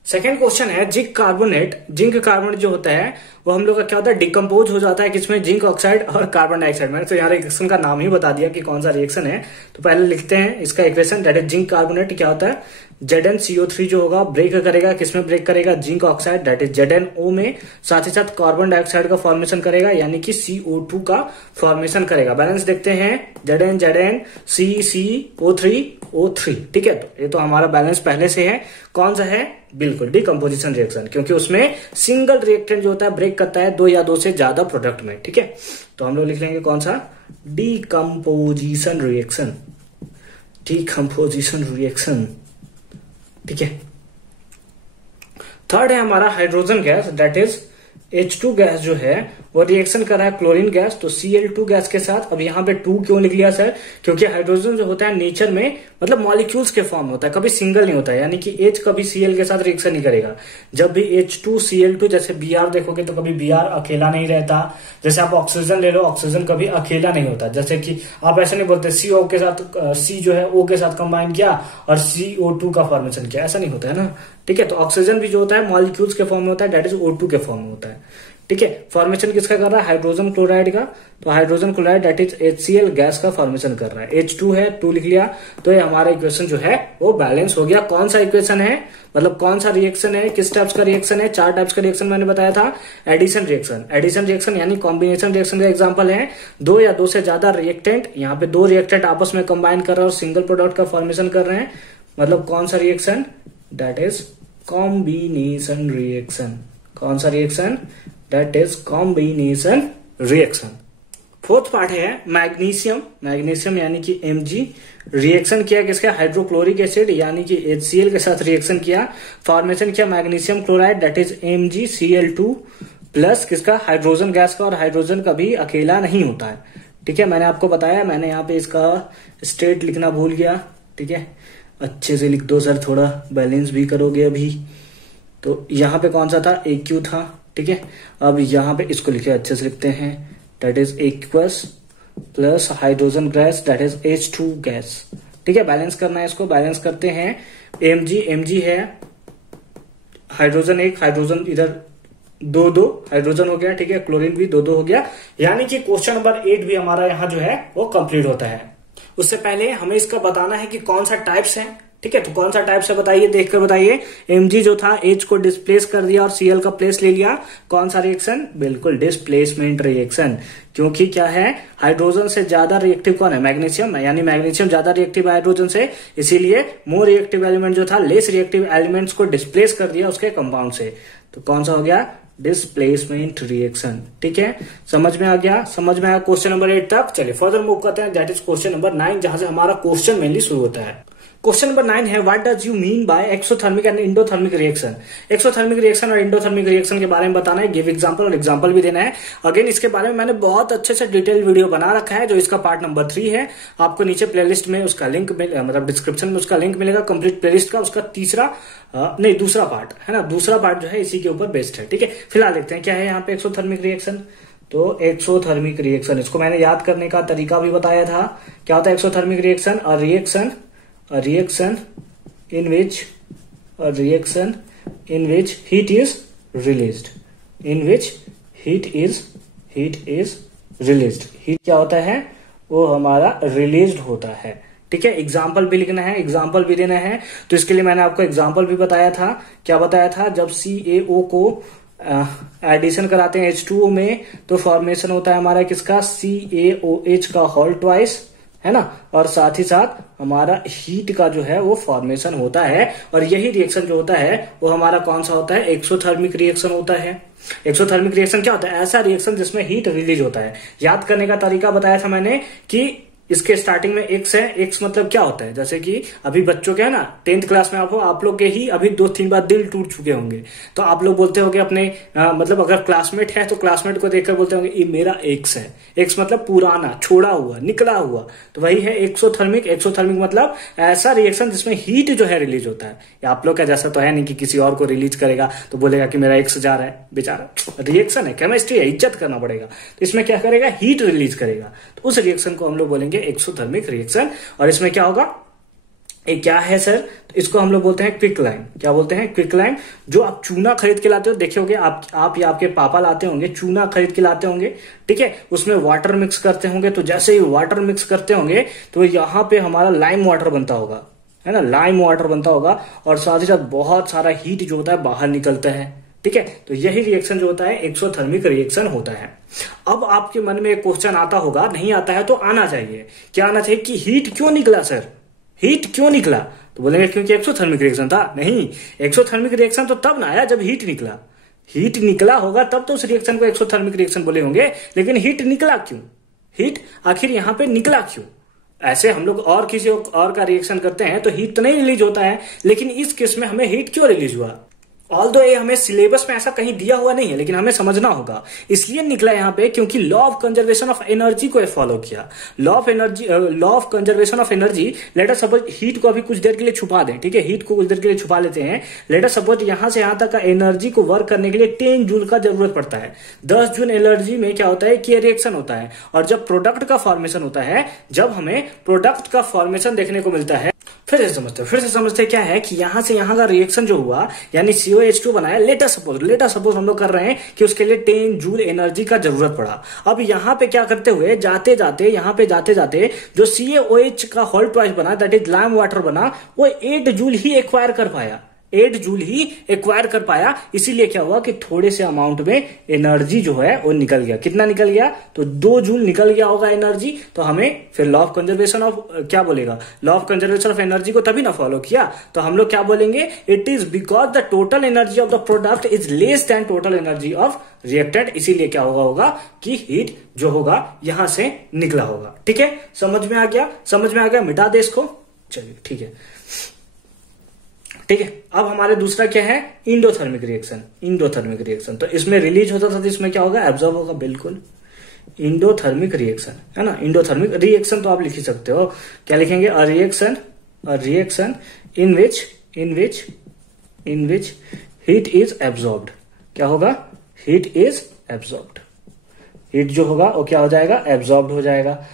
सेकेंड क्वेश्चन है जिंक कार्बोनेट जो होता है वो हम लोग का क्या होता है, डिकम्पोज हो जाता है किसमें, जिंक ऑक्साइड और कार्बन डाइऑक्साइड। मैंने तो यहाँ रिएक्शन का नाम ही बता दिया कि कौन सा रिएक्शन है। तो पहले लिखते हैं इसका equation, that is zinc carbonate क्या होता है, ZnCO3 जो होगा ब्रेक करेगा, किसमें ब्रेक करेगा, zinc oxide that is ZnO में, साथ ही साथ कार्बन डाइऑक्साइड का फॉर्मेशन करेगा यानी कि CO2 का फॉर्मेशन करेगा। बैलेंस देखते हैं, Zn CO3O3, ठीक है। तो ये तो हमारा बैलेंस पहले से है, कौन सा है, बिल्कुल डिकम्पोजिशन रिएक्शन, क्योंकि उसमें सिंगल रिएक्टेंट जो होता है ब्रेक करता है 2 या 2 से ज्यादा प्रोडक्ट में, ठीक है। तो हम लोग लिख लेंगे कौन सा, डिकम्पोजिशन रिएक्शन, ठीक है। थर्ड है हमारा hydrogen gas, that is H2 gas जो है वो रिएक्शन कर रहा है क्लोरीन गैस, तो Cl2 गैस के साथ। अब यहाँ पे 2 क्यों लिख लिया सर, क्योंकि हाइड्रोजन जो होता है नेचर में मतलब मॉलिक्यूल्स के फॉर्म होता है, कभी सिंगल नहीं होता है, यानी कि H कभी Cl के साथ रिएक्शन नहीं करेगा। जब भी H2Cl2 जैसे Br देखोगे तो कभी Br अकेला नहीं रहता, जैसे आप ऑक्सीजन ले लो, ऑक्सीजन कभी अकेला नहीं होता, जैसे कि आप ऐसे नहीं बोलते CO के साथ C जो है O के साथ कंबाइन किया और CO2 का फॉर्मेशन किया, ऐसा नहीं होता है ना, ठीक है। तो ऑक्सीजन भी जो होता है मॉलिक्यूल्स के फॉर्म में होता है, दैट इज O2 के फॉर्म में होता है, ठीक है। फॉर्मेशन किसका कर रहा है, हाइड्रोजन क्लोराइड का, तो hydrogen chloride that is HCl gas का फॉर्मेशन कर रहा है। H2 है, 2 लिख लिया, तो ये हमारा इक्वेशन जो है वो बैलेंस हो गया। कौन सा इक्वेशन है, मतलब कौन सा रिएक्शन है, किस टाइप्स का रिएक्शन है, 4 टाइप्स का रिएक्शन मैंने बताया था। एडिशन रिएक्शन यानी कॉम्बिनेशन रिएक्शन का एग्जांपल है 2 या 2 से ज्यादा रिएक्टेंट, यहाँ पे 2 रिएक्टेंट आपस में कंबाइन कर रहे हैं और सिंगल प्रोडक्ट का फॉर्मेशन कर रहे हैं, मतलब कौन सा reaction, that is combination reaction. कौन सा reaction, that is combination reaction. Fourth part है मैग्नीशियम यानी कि Mg, रिएक्शन किया किसका, हाइड्रोक्लोरिक एसिड यानी कि HCl के साथ रिएक्शन किया, फॉर्मेशन किया magnesium chloride that is MgCl2 plus किसका, हाइड्रोजन गैस का, और हाइड्रोजन कभी अकेला नहीं होता है, ठीक है। मैंने आपको बताया, मैंने यहाँ पे इसका स्टेट लिखना भूल गया, ठीक है, अच्छे से लिख दो सर, थोड़ा बैलेंस भी करोगे अभी। तो यहाँ पे कौन सा था, AQ था, ठीक है। अब यहाँ पे इसको लिखे अच्छे से लिखते हैं, that is aqueous plus hydrogen gas that is H2 gas, ठीक है। बैलेंस करना है इसको, बैलेंस करते हैं। Mg है हाइड्रोजन एक, हाइड्रोजन इधर दो दो हाइड्रोजन हो गया, ठीक है, क्लोरीन भी दो दो हो गया। यानी कि क्वेश्चन नंबर 8 भी हमारा यहाँ जो है वो कंप्लीट होता है। उससे पहले हमें इसका बताना है कि कौन सा टाइप्स है, ठीक है। तो कौन सा टाइप से बताइए, देखकर बताइए। Mg जो था H को डिस्प्लेस कर दिया और Cl का प्लेस ले लिया, कौन सा रिएक्शन? बिल्कुल डिस्प्लेसमेंट रिएक्शन। क्योंकि क्या है, हाइड्रोजन से ज्यादा रिएक्टिव कौन है? मैग्नीशियम, यानी मैग्नीशियम ज्यादा रिएक्टिव है हाइड्रोजन से, इसीलिए मोर रिएक्टिव एलिमेंट जो था लेस रिएक्टिव एलिमेंट्स को डिस्प्लेस कर दिया उसके कंपाउंड से। तो कौन सा हो गया? डिस्प्लेसमेंट रिएक्शन, ठीक है। समझ में आ गया? समझ में आया क्वेश्चन नंबर 8 तक। चलिए फर्दर मूव करते हैं, दैट इज क्वेश्चन नंबर 9, जहां से हमारा क्वेश्चन मेनली शुरू होता है। क्वेश्चन नंबर 9 है, what does you mean by exothermic and endothermic reaction. Exothermic reaction और इंडोथर्मिक रिएक्शन के बारे में बताना है, गिव एग्जांपल और एग्जांपल भी देना है। अगेन इसके बारे में मैंने बहुत अच्छे से डिटेल वीडियो बना रखा है, जो इसका पार्ट नंबर 3 है। आपको नीचे प्लेलिस्ट में उसका लिंक मतलब डिस्क्रिप्शन में उसका लिंक मिलेगा, कंप्लीट प्लेलिस्ट का। उसका दूसरा पार्ट है ना, दूसरा पार्ट जो है इसी के ऊपर बेस्ड है, ठीक है। फिलहाल देखते हैं क्या है यहाँ पे एक्सोथर्मिक रिएक्शन। तो एक्सोथर्मिक रिएक्शन, इसको मैंने याद करने का तरीका भी बताया था। क्या होता है exothermic reaction? a reaction in which heat is released, heat क्या होता है? वो हमारा रिलीज्ड होता है, ठीक है। एग्जाम्पल भी लिखना है, एग्जाम्पल भी देना है। तो इसके लिए मैंने आपको एग्जाम्पल भी बताया था। क्या बताया था? जब CaO को एडिशन कराते हैं H2O में, तो फॉर्मेशन होता है हमारा किसका? CaOH का होल ट्वाइस, है ना। और साथ ही साथ हमारा हीट का जो है वो फॉर्मेशन होता है। और यही रिएक्शन जो होता है वो हमारा कौन सा होता है? एक्सोथर्मिक रिएक्शन होता है। एक्सोथर्मिक रिएक्शन क्या होता है? ऐसा रिएक्शन जिसमें हीट रिलीज होता है। याद करने का तरीका बताया था मैंने कि इसके स्टार्टिंग में एक्स है। एक्स मतलब क्या होता है? जैसे कि अभी बच्चों के है ना 10th क्लास में आप लोग के ही अभी 2-3 बार दिल टूट चुके होंगे, तो आप लोग बोलते होंगे अपने मतलब अगर क्लासमेट है तो क्लासमेट को देखकर बोलते होंगे ये मेरा एक्स है। एक्स मतलब पुराना, छोड़ा हुआ, निकला हुआ। तो वही है एक्सोथर्मिक। एक्सोथर्मिक मतलब ऐसा रिएक्शन जिसमें हीट जो है रिलीज होता है। या आप लोग का जैसा तो है नहीं कि किसी और को रिलीज करेगा तो बोलेगा कि मेरा एक्स जा रहा है। बेचारा रिएक्शन है, केमिस्ट्री है, इज्जत करना पड़ेगा। तो इसमें क्या करेगा? हीट रिलीज करेगा। तो उस रिएक्शन को हम लोग बोलेंगे एक्सोथर्मिक रिएक्शन। और इसमें क्या होगा? ये क्या है सर? तो इसको हम लोग बोलते हैं क्विक लाइम। क्या बोलते हैं? Quick lime. जो आप चूना खरीद के लाते हो, देखे होगे आप या आपके पापा लाते होंगे, चूना खरीद के लाते होंगे, ठीक है। उसमें वाटर मिक्स करते होंगे। तो जैसे ही वाटर मिक्स करते होंगे तो यहाँ पे हमारा लाइम वाटर बनता होगा, है ना, लाइम वाटर बनता होगा। और साथ ही साथ बहुत सारा हीट जो होता है बाहर निकलता है, ठीक है। तो यही रिएक्शन जो होता है एक्सोथर्मिक रिएक्शन होता है। अब आपके मन में एक क्वेश्चन आता होगा, नहीं आता है तो आना चाहिए। क्या आना चाहिए? कि हीट क्यों निकला सर? हीट क्यों निकला? तो बोलेंगे क्योंकि एक्सोथर्मिक रिएक्शन था। नहीं, एक्सोथर्मिक रिएक्शन तो तब ना आया जब हीट निकला। हीट निकला होगा तब तो उस रिएक्शन को एक्सोथर्मिक रिएक्शन बोले होंगे। लेकिन हीट निकला क्यों? हीट आखिर यहां पे निकला क्यों? ऐसे हम लोग और किसी और का रिएक्शन करते हैं तो हीट तो नहीं रिलीज होता है, लेकिन इस केस में हमें हीट क्यों रिलीज हुआ? ऑल्दो ये हमें सिलेबस में ऐसा कहीं दिया हुआ नहीं है, लेकिन हमें समझना होगा। इसलिए निकला यहाँ पे क्योंकि law of conservation of energy को फॉलो किया। Law of conservation of energy. Let us suppose heat को अभी कुछ देर के लिए छुपा दें, ठीक है। हीट को कुछ देर के लिए छुपा लेते हैं। लेट अस सपोज यहां से यहां तक का एनर्जी को वर्क करने के लिए 10 जूल का जरूरत पड़ता है। 10 जूल एनर्जी में क्या होता है कि रिएक्शन होता है। और जब प्रोडक्ट का फॉर्मेशन होता है, जब हमें प्रोडक्ट का फॉर्मेशन देखने को मिलता है, फिर से समझते क्या है कि यहां से यहां का रिएक्शन जो हुआ, यानी COH2 बनाया। लेट अस सपोज हम लोग कर रहे हैं कि उसके लिए 10 जूल एनर्जी का जरूरत पड़ा। अब यहां पे क्या करते हुए जाते जाते जो CaOH का होल ट्वाइस बना, दैट इज लाइम वाटर बना, वो 8 जूल ही एक्वायर कर पाया। 8 जूल ही एक्वायर कर पाया। इसीलिए क्या हुआ कि थोड़े से अमाउंट में एनर्जी जो है वो निकल गया। कितना निकल गया? तो 2 जूल निकल गया होगा एनर्जी। तो हमें फिर लॉ ऑफ कंजर्वेशन ऑफ क्या बोलेगा? Law of conservation of energy को तभी ना फॉलो किया। तो हम लोग क्या बोलेंगे? It is because the total energy of the product is less than total energy of reactant. इसीलिए क्या होगा कि हीट जो होगा यहां से निकला होगा। ठीक है, समझ में आ गया? मिटा दे इसको। चलिए ठीक है। अब हमारे दूसरा क्या है? Endothermic reaction. तो इसमें रिलीज होता था तो इसमें क्या होगा? एब्जॉर्ब होगा। बिल्कुल, इंडोथर्मिक रिएक्शन है ना। इंडोथर्मिक रिएक्शन तो आप लिख ही सकते हो। क्या लिखेंगे? A reaction in which heat is absorbed. क्या होगा? Heat is absorbed. हीट जो होगा वो क्या हो जाएगा? एब्जॉर्ब्ड हो जाएगा।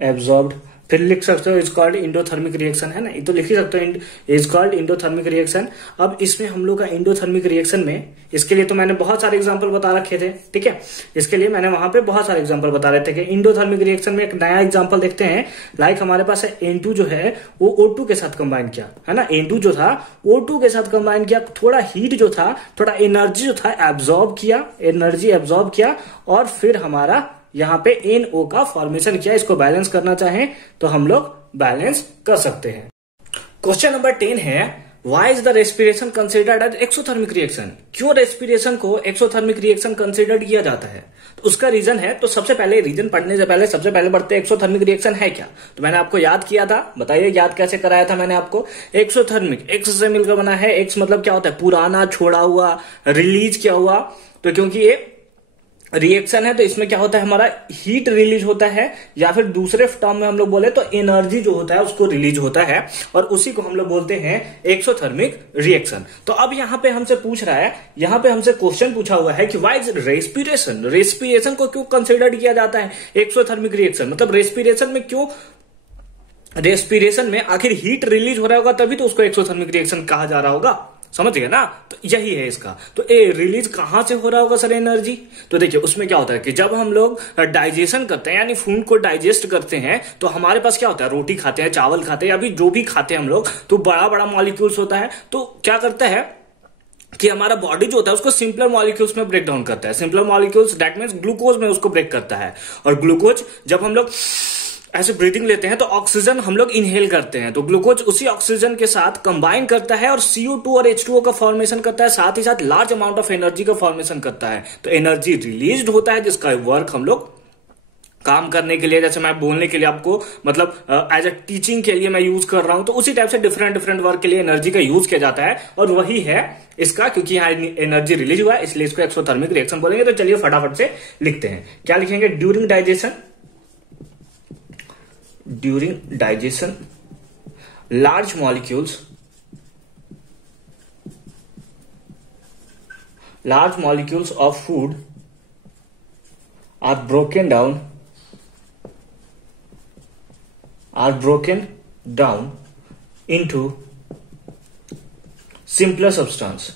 एब्जॉर्ब्ड फिर लिख सकते हो इज कॉल्ड इंडोथर्मिक रिएक्शन, है ना, ये तो लिख ही सकते हो इज कॉल्ड इंडोथर्मिक रिएक्शन। अब इसमें हम लोग का इंडोथर्मिक रिएक्शन में, इसके लिए तो मैंने बहुत सारे एग्जांपल बता रखे थे, ठीक है, इसके लिए मैंने वहां पे बहुत सारे एग्जांपल बता रहे थे कि इंडोथर्मिक रिएक्शन में एक नया एग्जांपल देखते हैं। लाइक हमारे पास है N2 जो है वो O2 के साथ कंबाइन किया, है ना, N2 जो था O2 के साथ कंबाइन किया, थोड़ा हीट जो था, थोड़ा एनर्जी जो था एब्जॉर्ब किया, एनर्जी एब्जॉर्ब किया, और फिर हमारा यहां पे NO का फॉर्मेशन किया। इसको बैलेंस करना चाहें तो हम लोग बैलेंस कर सकते हैं। क्वेश्चन नंबर 10 है, why is the respiration considered as exothermic reaction? क्यों रेस्पिरेशन को एक्सोथर्मिक रिएक्शन कंसिडर्ड किया जाता है? तो उसका रीजन है, तो सबसे पहले रीजन पढ़ने से पहले सबसे पहले पढ़ते हैं एक्सोथर्मिक रिएक्शन है क्या। तो मैंने आपको याद किया था, बताइए याद कैसे कराया था मैंने आपको। एक्सोथर्मिक एक्स से मिलकर बना है, एक्स मतलब क्या होता है, पुराना, छोड़ा हुआ, रिलीज किया हुआ। तो क्योंकि ये रिएक्शन है तो इसमें क्या होता है, हमारा हीट रिलीज होता है, या फिर दूसरे टर्म में हम लोग बोले तो एनर्जी जो होता है उसको रिलीज होता है, और उसी को हम लोग बोलते हैं एक्सोथर्मिक रिएक्शन। तो अब यहां पे हमसे पूछ रहा है, यहां पे हमसे क्वेश्चन पूछा हुआ है कि व्हाई इज रेस्पिरेशन, रेस्पिरेशन को क्यों कंसिडर्ड किया जाता है एक्सोथर्मिक रिएक्शन, मतलब रेस्पिरेशन में क्यों, रेस्पिरेशन में आखिर हीट रिलीज हो रहा होगा तभी तो उसको एक्सोथर्मिक रिएक्शन कहा जा रहा होगा, समझ गए ना। तो यही है इसका। तो रिलीज कहां से हो रहा होगा सर एनर्जी? तो देखिए उसमें क्या होता है कि जब हम लोग डाइजेशन करते हैं, यानी फूड को डाइजेस्ट करते हैं, तो हमारे पास क्या होता है, रोटी खाते हैं, चावल खाते हैं, या भी जो भी खाते हैं हम लोग, तो बड़ा बड़ा मॉलिक्यूल्स होता है। तो क्या करता है कि हमारा बॉडी जो होता है उसको सिंपलर मॉलिक्यूल्स में ब्रेक डाउन करता है। Simpler molecules that means glucose में उसको ब्रेक करता है, और ग्लूकोज जब हम लोग ऐसे ब्रीथिंग लेते हैं तो ऑक्सीजन हम लोग इनहेल करते हैं, तो ग्लूकोज उसी ऑक्सीजन के साथ कंबाइन करता है और CO2 और H2O का फॉर्मेशन करता है, साथ ही साथ लार्ज अमाउंट ऑफ एनर्जी का फॉर्मेशन करता है। तो एनर्जी रिलीज्ड होता है, जिसका वर्क हम लोग काम करने के लिए, जैसे मैं बोलने के लिए आपको मतलब एज अ टीचिंग के लिए मैं यूज कर रहा हूं, तो उसी टाइप से डिफरेंट डिफरेंट वर्क के लिए एनर्जी का यूज किया जाता है, और वही है इसका, क्योंकि यहाँ एनर्जी रिलीज हुआ है इसलिए इसको एक्सोथर्मिक रिएक्शन बोलेंगे। तो चलिए फटाफट से लिखते हैं, क्या लिखेंगे, during digestion, during digestion large molecules of food are broken down into simpler substance,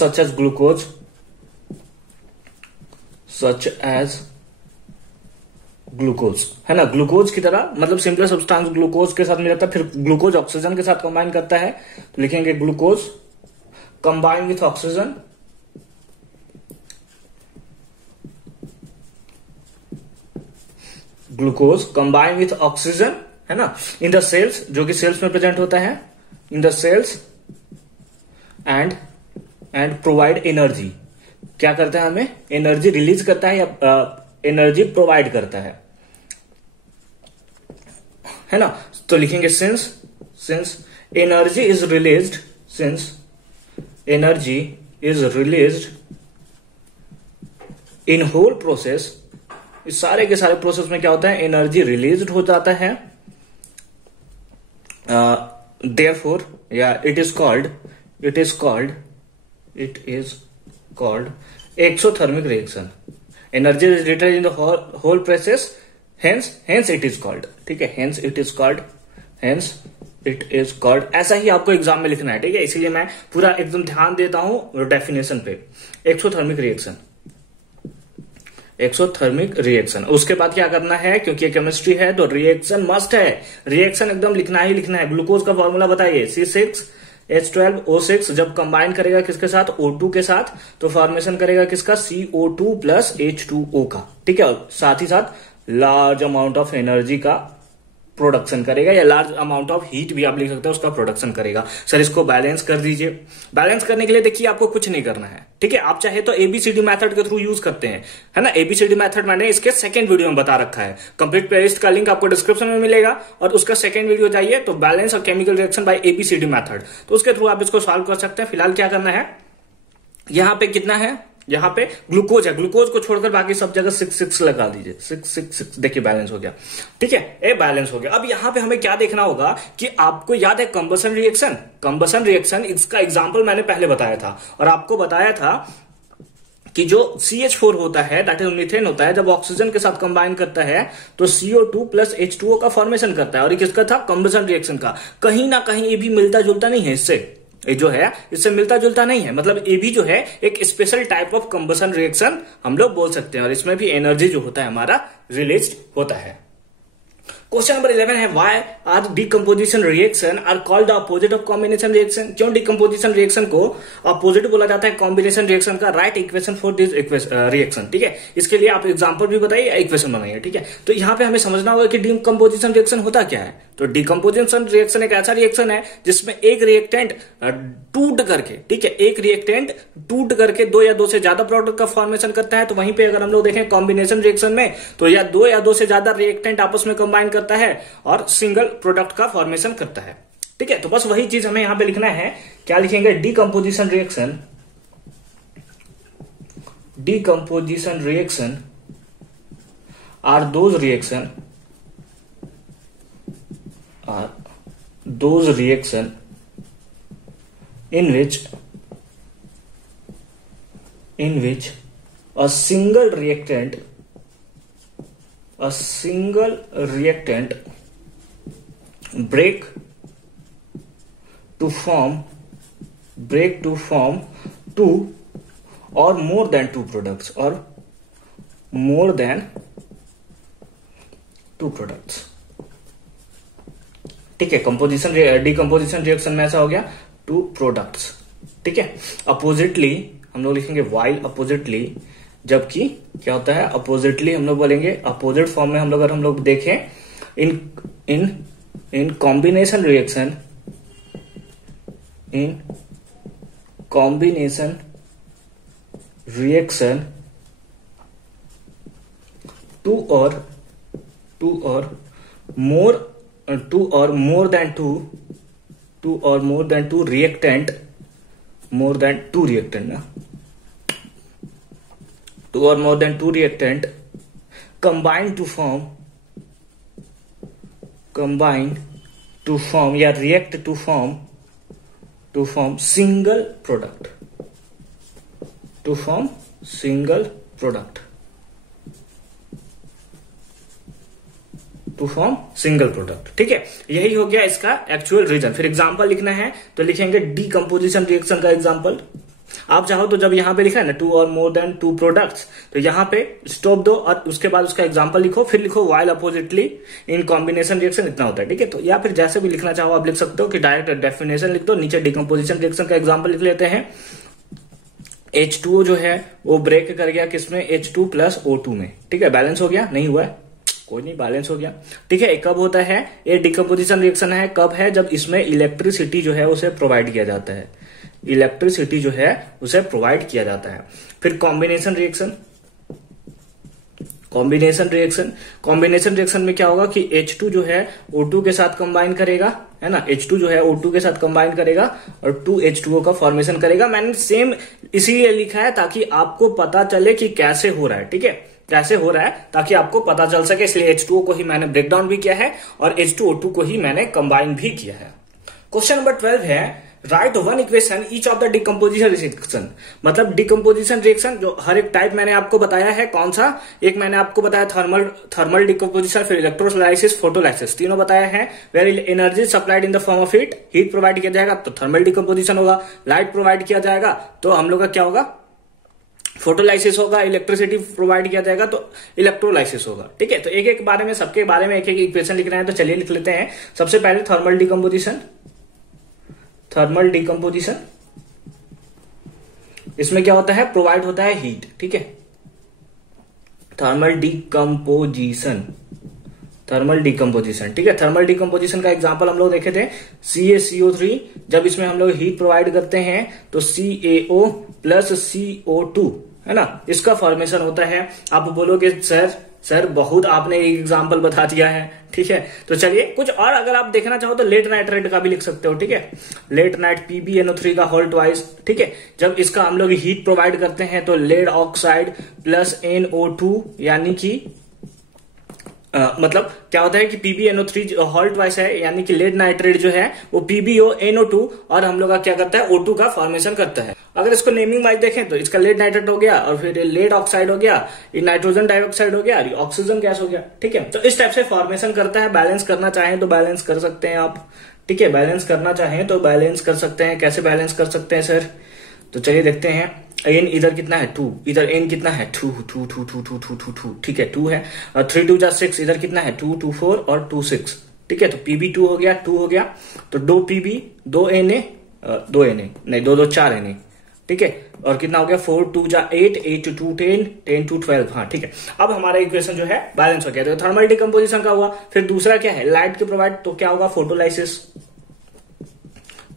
such as glucose, है ना, ग्लूकोज की तरह, मतलब सिंपलर सब्सटेंस ग्लूकोज के साथ मिल जाता है, फिर ग्लूकोज ऑक्सीजन के साथ कंबाइन करता है, तो लिखेंगे glucose combine with oxygen, glucose combine with oxygen, है ना, इन द सेल्स, जो कि सेल्स में प्रेजेंट होता है, in the cells and provide energy. क्या करता है, हमें एनर्जी रिलीज करता है या एनर्जी प्रोवाइड करता है ना। तो लिखेंगे since energy is released in whole process, इस सारे के सारे प्रोसेस में क्या होता है, एनर्जी रिलीज्ड हो जाता है, देयरफॉर या it is called exothermic reaction, energy is retained in the whole process, hence it is called, ठीक है, hence it is called, ऐसा ही आपको एग्जाम में लिखना है, ठीक है, इसीलिए मैं पूरा एकदम ध्यान देता हूं डेफिनेशन पे। एक्सोथर्मिक रिएक्शन, उसके बाद क्या करना है, क्योंकि ये केमिस्ट्री है तो रिएक्शन मस्ट है, रिएक्शन एकदम लिखना ही लिखना है। ग्लूकोज का फॉर्मूला बताइए, C6H12O6 जब कंबाइन करेगा किसके साथ, O2 के साथ, तो फॉर्मेशन करेगा किसका, CO2 प्लस H2O का, ठीक है, साथ ही साथ लार्ज अमाउंट ऑफ एनर्जी का प्रोडक्शन करेगा, या लार्ज अमाउंट ऑफ हीट भी आप लिख सकते हो, उसका प्रोडक्शन करेगा। सर इसको बैलेंस कर दीजिए। बैलेंस करने के लिए देखिए आपको कुछ नहीं करना है, ठीक है, आप चाहे तो ABCD मेथड के थ्रू यूज करते हैं, है ना। ABCD मेथड मैंने इसके सेकंड वीडियो में बता रखा है, कंप्लीट प्लेलिस्ट का लिंक आपको डिस्क्रिप्शन में मिलेगा, और उसका सेकंड वीडियो जाइए तो बैलेंस और chemical reaction by ABCD method, तो उसके थ्रू आप इसको सॉल्व कर सकते हैं। फिलहाल क्या करना है, यहां पे कितना है, यहां पे ग्लूकोज है, ग्लूकोज को छोड़कर बाकी सब जगह 6 लगा दीजिए, 6 देखिए बैलेंस हो गया, ठीक है, ये बैलेंस हो गया। अब यहां पे हमें क्या देखना होगा कि आपको याद है कंबसन रिएक्शन, इसका एग्जांपल मैंने पहले बताया था, और आपको बताया था कि जो CH4 होता है, दैट इज मीथेन होता है, जब ऑक्सीजन के साथ कंबाइन करता है तो CO2 प्लस H2O का फॉर्मेशन करता है। और ये किसका था? कंबशन रिएक्शन का। कहीं ना कहीं ये भी मिलता जुलता नहीं है इससे, ये जो है इससे मिलता जुलता नहीं है, मतलब ये भी जो है एक special type of combustion reaction हम लोग बोल सकते हैं। और इसमें भी एनर्जी जो होता है हमारा रिलीज होता है। क्वेश्चन नंबर 11 है, why are decomposition reaction are called the opposite of combination reaction. क्यों डिकम्पोजिशन रिएक्शन को अपोजिट बोला जाता है कॉम्बिनेशन रिएक्शन का? Write equation for this reaction. ठीक है, इसके लिए आप एग्जांपल भी बताइए, इक्वेशन बनाइए। ठीक है, तो यहाँ पे हमें समझना होगा कि डिकम्पोजिशन रिएक्शन होता क्या है। तो डिकम्पोजिशन रिएक्शन एक ऐसा रिएक्शन है जिसमें एक रिएक्टेंट टूट करके, ठीक है, एक रिएक्टेंट टूट करके दो या दो से ज्यादा प्रोडक्ट का फॉर्मेशन करता है। तो वहीं पे अगर हम लोग देखें कॉम्बिनेशन रिएक्शन में, तो या दो से ज्यादा रिएक्टेंट आपस में कंबाइन करता है और सिंगल प्रोडक्ट का फॉर्मेशन करता है। ठीक है, तो बस वही चीज हमें यहां पे लिखना है। क्या लिखेंगे? Decomposition reaction, decomposition reaction are those reaction in which a single reactant break to form two or more than two products, or more than two products। ठीक है, कंपोजिशन डिकम्पोजिशन रिएक्शन में ऐसा हो गया टू प्रोडक्ट्स। ठीक है, oppositely हम लोग लिखेंगे वाइल अपोजिटली, जबकि क्या होता है अपोजिटली हम लोग बोलेंगे अपोजिट फॉर्म में। हम लोग अगर हम लोग देखें in combination reaction, in combination reaction two और more than two reactant, more than two reactant ना, two or more than two reactant combine to form या react to form single product, to form single product, to form single product. ठीक है, यही हो गया इसका actual reason. फिर example लिखना है तो लिखेंगे डिकम्पोजिशन रिएक्शन का एग्जांपल। आप चाहो तो जब यहां पे लिखा है ना टू और मोर देन टू प्रोडक्ट्स, तो यहां पे स्टॉप दो और उसके बाद उसका एग्जांपल लिखो, फिर लिखो व्हाइल अपोजिटली इन कॉम्बिनेशन रिएक्शन, इतना होता है। ठीक है, तो या फिर जैसे भी लिखना चाहो आप लिख सकते हो कि डायरेक्ट डेफिनेशन लिख दो, नीचे डिकम्पोजिशन रिएक्शन का एग्जाम्पल लिख लेते हैं। H2O जो है वो ब्रेक कर गया किसमें? H2 प्लस O2 में। ठीक है, बैलेंस हो गया? नहीं हुआ है, कोई नहीं, बैलेंस हो गया। ठीक है, कब होता है ये डिकम्पोजिशन रिएक्शन? है कब है? जब इसमें इलेक्ट्रिसिटी जो है उसे प्रोवाइड किया जाता है, इलेक्ट्रिसिटी जो है उसे प्रोवाइड किया जाता है। फिर कॉम्बिनेशन रिएक्शन, कॉम्बिनेशन रिएक्शन में क्या होगा कि H2 जो है O2 के साथ कंबाइन करेगा, है ना, H2 जो है O2 के साथ कंबाइन करेगा और 2H2O का फॉर्मेशन करेगा। मैंने सेम इसीलिए लिखा है ताकि आपको पता चले कि कैसे हो रहा है। ठीक है, कैसे हो रहा है ताकि आपको पता चल सके, इसलिए H2O को ही मैंने ब्रेक डाउन भी किया है और H2O2 को ही मैंने कंबाइन भी किया है। क्वेश्चन नंबर 12 है, right one equation each of the decomposition reaction. मतलब डिकम्पोजिशन रिएक्शन जो हर एक टाइप मैंने आपको बताया है, कौन सा? एक मैंने आपको बताया थर्मल डिकम्पोजिशन, फिर इलेक्ट्रोलाइसिस, फोटोलाइसिस, तीनों बताया है। Where energy supplied in the form of heat provide किया जाएगा तो थर्मल डिकम्पोजिशन होगा, लाइट प्रोवाइड किया जाएगा तो हम लोग का क्या होगा? फोटोलाइसिस होगा, इलेक्ट्रिसिटी प्रोवाइड किया जाएगा तो इलेक्ट्रोलाइसिस होगा। ठीक है, तो एक एक बारे में, सबके बारे में एक एक इक्वेशन लिख रहे हैं, तो चलिए लिख लेते हैं। सबसे पहले थर्मल डिकम्पोजिशन, इसमें क्या होता है? प्रोवाइड होता है हीट। ठीक है, थर्मल डिकम्पोजिशन, ठीक है। थर्मल डिकम्पोजिशन का एग्जांपल हम लोग देखे थे CaCO3, जब इसमें हम लोग हीट प्रोवाइड करते हैं तो CaO प्लस CO2, है ना, इसका फॉर्मेशन होता है। आप बोलोगे सर बहुत आपने एक एग्जांपल बता दिया है। ठीक है, तो चलिए कुछ और अगर आप देखना चाहो तो लेट नाइट्रेट का भी लिख सकते हो। ठीक है, लेट नाइट PbNO3 का होल ट्वाइस। ठीक है, जब इसका हम लोग हीट प्रोवाइड करते हैं तो लेड ऑक्साइड प्लस NO2 यानी कि मतलब क्या होता है कि PbNO3 हॉल्ट वाइस है, यानी कि लेड नाइट्रेट जो है वो PbONO2 और हम लोग का क्या करता है O2 का फॉर्मेशन करता है। अगर इसको नेमिंग वाइज देखें तो इसका लेड नाइट्रेट हो गया, और फिर लेड ऑक्साइड हो गया, ये नाइट्रोजन डाइऑक्साइड हो गया, ऑक्सीजन गैस हो गया। ठीक है, तो इस टाइप से फॉर्मेशन करता है। बैलेंस करना चाहें तो बैलेंस कर सकते हैं आप। ठीक है, बैलेंस करना चाहें तो बैलेंस कर सकते हैं। कैसे बैलेंस कर सकते हैं सर? तो चलिए देखते हैं। एन इधर कितना है 2, इधर एन कितना है 2 2 2 2 2 2 2 2, ठीक है 2 है, और 3 2 जा 6, इधर कितना है 2 2 4 और 2 6। ठीक है, तो PB2 हो गया, 2 हो गया, तो 2 PB 2 Na 2 Na नहीं 2 2 4 Na। ठीक है, और कितना हो गया 4 2 जा 8 8 2 10 10 2 12। हाँ ठीक है, अब हमारा इक्वेशन जो है बैलेंस हो गया। तो थर्मल डिकम्पोजिशन का हुआ। फिर दूसरा क्या है, लाइट के प्रोवाइड, तो क्या होगा फोटोलाइसिस।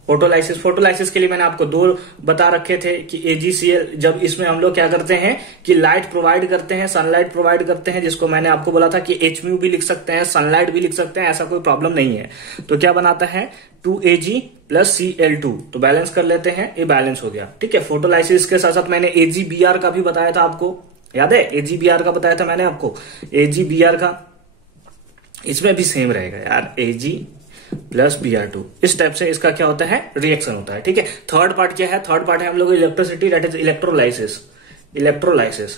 फोटोलाइसिस के लिए मैंने आपको 2 बता रखे थे कि AgCl, जब इसमें हम लोग क्या करते हैं कि लाइट प्रोवाइड करते हैं, सनलाइट प्रोवाइड करते हैं, जिसको मैंने आपको बोला था कि HMU भी लिख सकते हैं, सनलाइट भी लिख सकते हैं, ऐसा कोई प्रॉब्लम नहीं है। तो क्या बनाता है 2Ag + Cl2। तो बैलेंस कर लेते हैं, ये बैलेंस हो गया। ठीक है, फोटोलाइसिस के साथ साथ मैंने AgBr का भी बताया था आपको, याद है? AgBr का बताया था मैंने आपको, AgBr का इसमें भी सेम रहेगा यार, Ag + Br2। इस टाइप से इसका क्या होता है, रिएक्शन होता है। ठीक है, थर्ड पार्ट क्या है? थर्ड पार्ट है हम लोग electricity, that is electrolysis. Electrolysis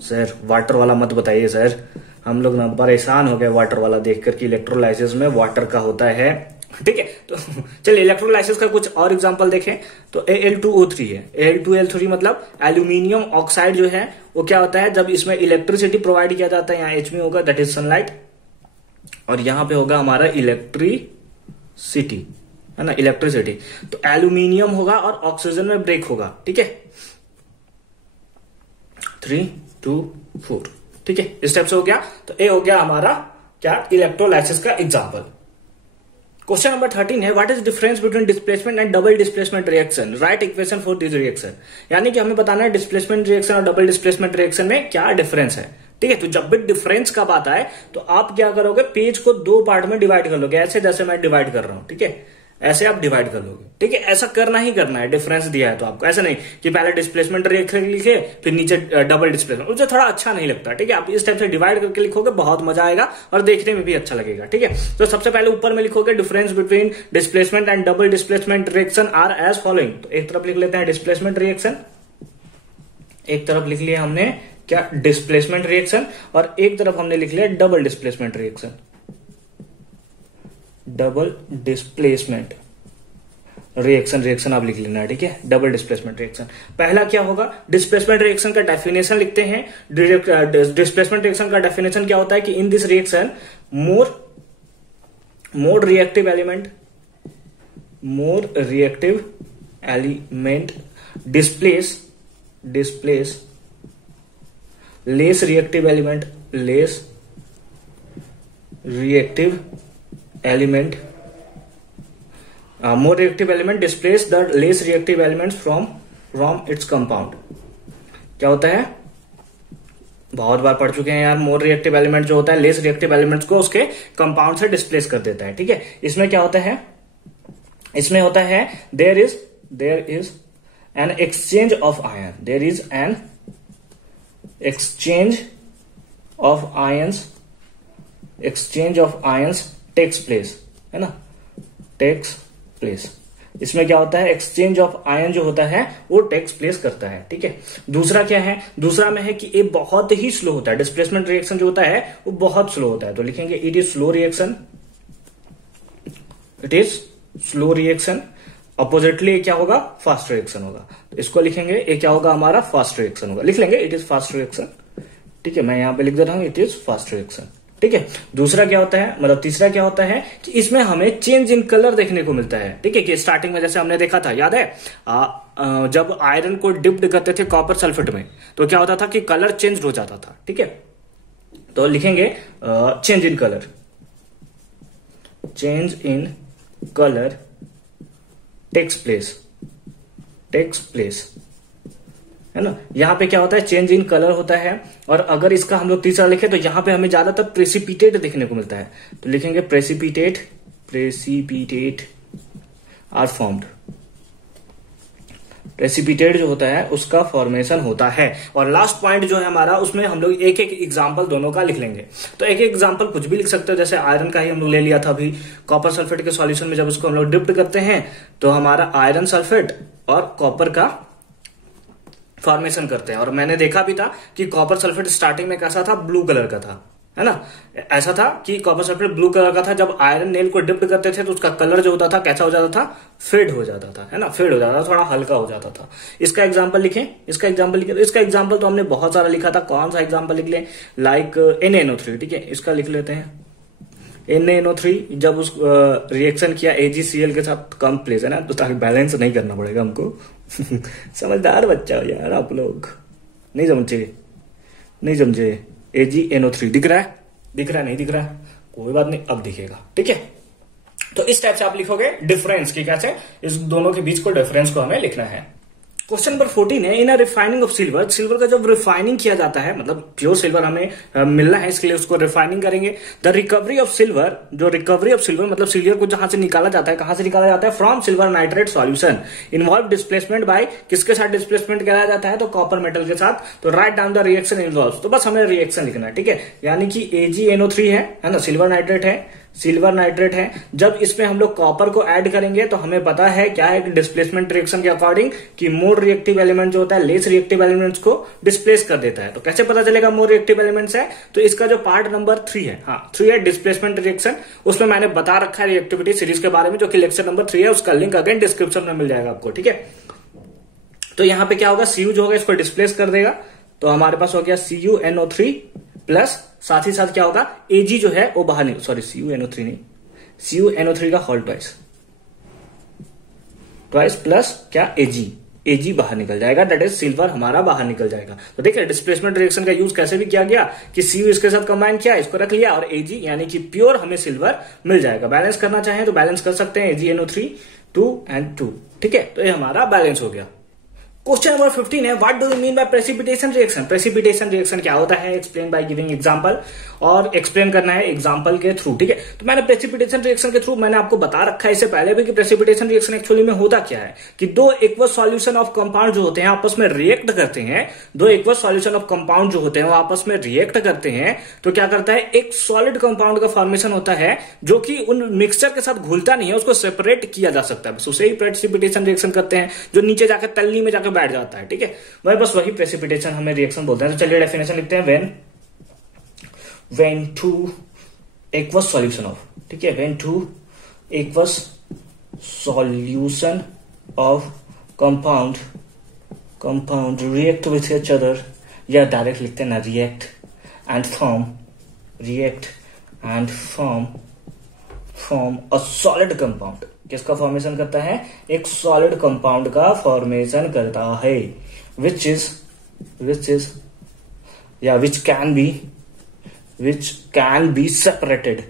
sir water वाला मत बताइए सर, हम लोग ना परेशान हो गए वाटर वाला देखकर कि इलेक्ट्रोलाइसिस में वाटर का होता है। ठीक है, तो चलिए इलेक्ट्रोलाइसिस का कुछ और एग्जांपल देखें। तो Al2O3 है, Al2Al3 मतलब एल्यूमिनियम ऑक्साइड जो है वो क्या होता है, जब इसमें इलेक्ट्रिसिटी प्रोवाइड किया जाता है, यहाँ HMU होगा दैट इज सनलाइट, और यहां पे होगा हमारा इलेक्ट्रिसिटी, है ना, इलेक्ट्रिसिटी। तो एल्यूमिनियम होगा और ऑक्सीजन में ब्रेक होगा। ठीक है, 3 2 4। ठीक है, इस टाइप से हो गया। तो ये हो गया हमारा क्या, इलेक्ट्रोलाइसिस का एग्जांपल। क्वेश्चन नंबर 13 है, what is difference between displacement and double displacement reaction, right equation for this reaction. यानी कि हमें बताना है डिस्प्लेसमेंट रिएक्शन और डबल डिस्प्लेसमेंट रिएक्शन में क्या डिफरेंस है। ठीक है, तो जब भी डिफरेंस का बात आए तो आप क्या करोगे, पेज को 2 पार्ट में डिवाइड कर लोगे, ऐसे जैसे मैं डिवाइड कर रहा हूं। ठीक है, ऐसे आप डिवाइड कर लोगे। ठीक है, ऐसा करना ही करना है, डिफरेंस दिया है तो आपको, ऐसा नहीं कि पहले डिस्प्लेसमेंट रिएक्शन लिखे फिर नीचे डबल डिस्प्लेसमेंट, मुझे थोड़ा अच्छा नहीं लगता। ठीक है, आप इस टाइप से डिवाइड करके लिखोगे, बहुत मजा आएगा और देखने में भी अच्छा लगेगा। ठीक है, तो सबसे पहले ऊपर में लिखोगे difference between displacement and double displacement reaction are as following. तो एक तरफ लिख लेते हैं डिस्प्लेसमेंट रिएक्शन, एक तरफ लिख लिया हमने क्या, डिस्प्लेसमेंट रिएक्शन, और एक तरफ हमने लिख लिया double displacement reaction. Double displacement reaction आप लिख लेना। ठीक है, डबल डिस्प्लेसमेंट रिएक्शन। पहला क्या होगा, डिस्प्लेसमेंट रिएक्शन का डेफिनेशन लिखते हैं। डिस्प्लेसमेंट रिएक्शन का डेफिनेशन क्या होता है कि in this reaction more reactive element displace less reactive element more reactive element displace the less reactive elements from its compound। क्या होता है, बहुत बार पढ़ चुके हैं यार, मोर रिएक्टिव एलिमेंट जो होता है लेस रिएक्टिव एलिमेंट्स को उसके कंपाउंड से डिस्प्लेस कर देता है। ठीक है, इसमें क्या होता है, इसमें होता है there is an exchange of ion, there is an exchange of ions takes place, है ना, टेक्स प्लेस। इसमें क्या होता है, एक्सचेंज ऑफ आयन जो होता है वो टेक्स प्लेस करता है। ठीक है, दूसरा क्या है, दूसरा में है कि ये बहुत ही स्लो होता है, डिस्प्लेसमेंट रिएक्शन जो होता है वो बहुत स्लो होता है। तो लिखेंगे it is slow reaction, it is slow reaction. Oppositely क्या होगा, फास्ट रिएक्शन होगा। तो इसको लिखेंगे, ये क्या होगा हमारा, फास्ट रिएक्शन होगा। लिख लेंगे इट इज फास्ट रिएक्शन। ठीक है, मैं यहां पे लिख दे रहा हूं इट इज फास्ट रिएक्शन। ठीक है, दूसरा क्या होता है, मतलब तीसरा क्या होता है कि इसमें हमें चेंज इन कलर देखने को मिलता है। ठीक है, कि स्टार्टिंग में जैसे हमने देखा था, याद है, जब आयरन को डिप्ड करते थे कॉपर सल्फेट में तो क्या होता था कि कलर चेंज हो जाता था। ठीक है, तो लिखेंगे change in colour takes place, है ना। यहां पे क्या होता है, चेंज इन कलर होता है। और अगर इसका हम लोग तीसरा लिखे तो यहां पे हमें ज्यादातर प्रेसिपिटेट देखने को मिलता है। तो लिखेंगे प्रेसिपिटेट आर फॉर्म्ड। प्रेसिपिटेट जो होता है उसका फॉर्मेशन होता है। और लास्ट पॉइंट जो है हमारा, उसमें हम लोग एक एक एग्जांपल दोनों का लिख लेंगे। तो एक एक एग्जांपल कुछ भी लिख सकते हो, जैसे आयरन का ही हम लोग ले लिया था अभी। कॉपर सल्फेट के सॉल्यूशन में जब उसको हम लोग डिप्ट करते हैं तो हमारा आयरन सल्फेट और कॉपर का फॉर्मेशन करते हैं। और मैंने देखा भी था कि कॉपर सल्फेट स्टार्टिंग में कैसा था, ब्लू कलर का था, है ना। ऐसा था कि कॉपर सल्फेट ब्लू कलर का था। जब आयरन नेल को डिप्ट करते थे तो उसका कलर जो होता था कैसा हो जाता था, फेड हो जाता था, है ना, फेड हो जाता था, थोड़ा हल्का हो जाता था। इसका एग्जांपल लिखें, इसका एग्जांपल लिखें। इसका एग्जांपल तो हमने बहुत सारा लिखा था, कौन सा एग्जांपल लिख लें, लाइक NaNO3, ठीक है, इसका लिख लेते हैं। NaNO3 जब उस रिएक्शन किया AgCl के साथ, कम प्लेस है ना, तो ताकि बैलेंस नहीं करना पड़ेगा हमको। समझदार बच्चा हो यार आप लोग, नहीं समझे। AgNO3 दिख रहा है, नहीं दिख रहा है, कोई बात नहीं, अब दिखेगा, ठीक है। तो इस टाइप से आप लिखोगे डिफरेंस की, कैसे इस दोनों के बीच को डिफरेंस को हमें लिखना है। क्वेश्चन नंबर 14 है, इन अ रिफाइनिंग ऑफ सिल्वर, सिल्वर का जब रिफाइनिंग किया जाता है, मतलब प्योर सिल्वर हमें मिलना है, इसके लिए उसको रिफाइनिंग करेंगे। द रिकवरी ऑफ सिल्वर, जो रिकवरी ऑफ सिल्वर मतलब सिल्वर को जहां से निकाला जाता है, कहां से निकाला जाता है, from silver nitrate solution, involve displacement bye, किसके साथ डिस्प्लेसमेंट कराया जाता है, तो कॉपर मेटल के साथ। तो write down the reaction involve, तो बस हमें रिएक्शन लिखना है, ठीक है। यानी कि AgNO3 है ना, सिल्वर नाइट्रेट है। जब इसमें हम लोग कॉपर को ऐड करेंगे तो हमें पता है क्या है, डिस्प्लेसमेंट रिएक्शन के अकॉर्डिंग कि मोर रिएक्टिव एलिमेंट जो होता है लेस रिएक्टिव एलिमेंट्स को डिस्प्लेस कर देता है। तो कैसे पता चलेगा मोर रिएक्टिव एलिमेंट्स है, तो इसका जो पार्ट नंबर 3 है, हाँ 3 है डिस्प्लेसमेंट रिएक्शन, उसमें मैंने बता रखा है रिएक्टिविटी सीरीज के बारे में, जो कि लेक्चर नंबर 3 है, उसका लिंक अगेन डिस्क्रिप्शन में मिल जाएगा आपको, ठीक है। तो यहां पे क्या होगा, Cu जो होगा इसको डिस्प्लेस कर देगा, तो हमारे पास हो गया CuNO3 प्लस, साथ ही साथ क्या होगा, Ag जो है वो बाहर नहीं, सॉरी CuNO3 नहीं, CuNO3 का होल ट्वाइस प्लस क्या, Ag बाहर निकल जाएगा, दैट इज सिल्वर हमारा बाहर निकल जाएगा। तो देखिए डिस्प्लेसमेंट रिएक्शन का यूज कैसे भी किया गया कि Cu इसके साथ कंबाइन किया, इसको रख लिया, और Ag यानी कि प्योर हमें सिल्वर मिल जाएगा। बैलेंस करना चाहें तो बैलेंस कर सकते हैं, AgNO3 2 and 2, ठीक है। तो ये हमारा बैलेंस हो गया। क्वेश्चन नंबर 15 है, what do you mean by precipitation reaction. Precipitation reaction क्या होता है, एक्सप्लेन बाय गिविंग एग्जांपल, और एक्सप्लेन करना है एग्जांपल के थ्रू, ठीक है। तो मैंने प्रेसिपिटेशन रिएक्शन के थ्रू मैंने आपको बता रखा है इससे पहले भी कि प्रेसिपिटेशन रिएक्शन एक्चुअली में होता क्या है, कि दो एक्वस सॉल्यूशन ऑफ कंपाउंड जो होते हैं आपस में रिएक्ट करते हैं। दो एक्वस सॉल्यूशन ऑफ कंपाउंड जो होते हैं वो आपस में रिएक्ट करते हैं, तो क्या करता है, एक सॉलिड कंपाउंड का फॉर्मेशन होता है जो कि उन मिक्सचर के साथ घुलता नहीं है, उसको सेपरेट किया जा सकता है, बस उसे ही प्रेसिपिटेशन रिएक्शन करते हैं, जो नीचे जाकर तल्ली में जाकर बैठ जाता है, ठीक है। वह बस वही प्रेसिपिटेशन हमें रिएक्शन बोलते हैं। तो चलिए डेफिनेशन लिखते हैं, when two aqueous solution of, ठीक है, when two aqueous solution of compound react with each other, या डायरेक्ट लिखते हैं ना, react and form a solid compound। किसका फॉर्मेशन करता है, एक सॉलिड कंपाउंड का फॉर्मेशन करता है, which can be separated।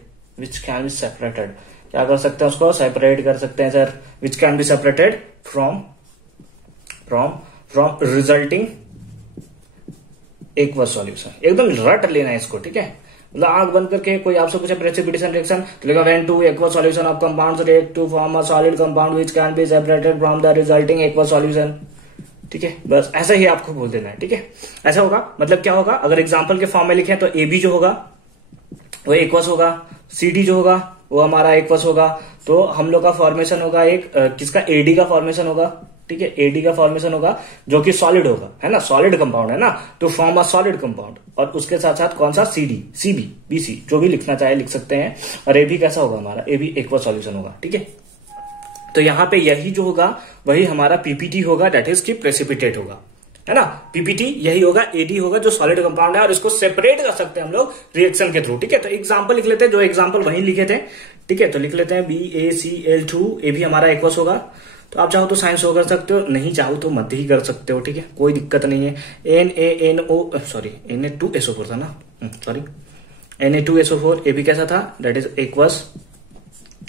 क्या कर सकते हैं, उसको सेपरेट कर सकते हैं sir, which can be separated from resulting aqueous solution। एकदम रट लेना है इसको, ठीक है। मतलब आंख बंद करके कोई आपसे पूछे प्रेसिपिटेशन रिएक्शन, तो लिखा when two aqueous solution of compounds react to form a solid compound which can be separated from the resulting aqueous solution, ठीक है। बस ऐसा ही आपको बोल देना है, ठीक है। ऐसा होगा, मतलब क्या होगा, अगर एग्जांपल के फॉर्म में लिखें तो AB जो होगा वो एक्वस होगा, CD जो होगा वो हमारा एक्वस होगा, तो हम लोग का फॉर्मेशन होगा एक किसका, AD का फॉर्मेशन होगा, ठीक है। AD का फॉर्मेशन होगा जो कि सॉलिड होगा, है ना, सॉलिड कंपाउंड है ना, तो फॉर्म अ सॉलिड कंपाउंड, और उसके साथ साथ कौन सा, CD, CB, BC, जो भी लिखना चाहे लिख सकते हैं। और AB कैसा होगा हमारा, AB एक्वस सॉल्यूशन होगा, ठीक है। तो यहां पे यही जो होगा वही हमारा PPT होगा, दैट इज की प्रेसिपिटेट होगा, है ना। PPT यही होगा, AD होगा जो सॉलिड कंपाउंड है, और इसको सेपरेट कर सकते हैं हम लोग रिएक्शन के थ्रू, ठीक है। तो एग्जांपल लिख लेते हैं, जो एग्जांपल वहीं लिखे थे, ठीक है। तो लिख लेते हैं BaCl2, ये भी हमारा एक्वस होगा। तो आप चाहो तो साइंस हो कर सकते हो, नहीं चाहो तो मत ही कर सकते हो, ठीक है, कोई दिक्कत नहीं है। Na2SO4 था ना, सॉरी, Na2SO4, ये भी कैसा था, दैट इज एक्वस,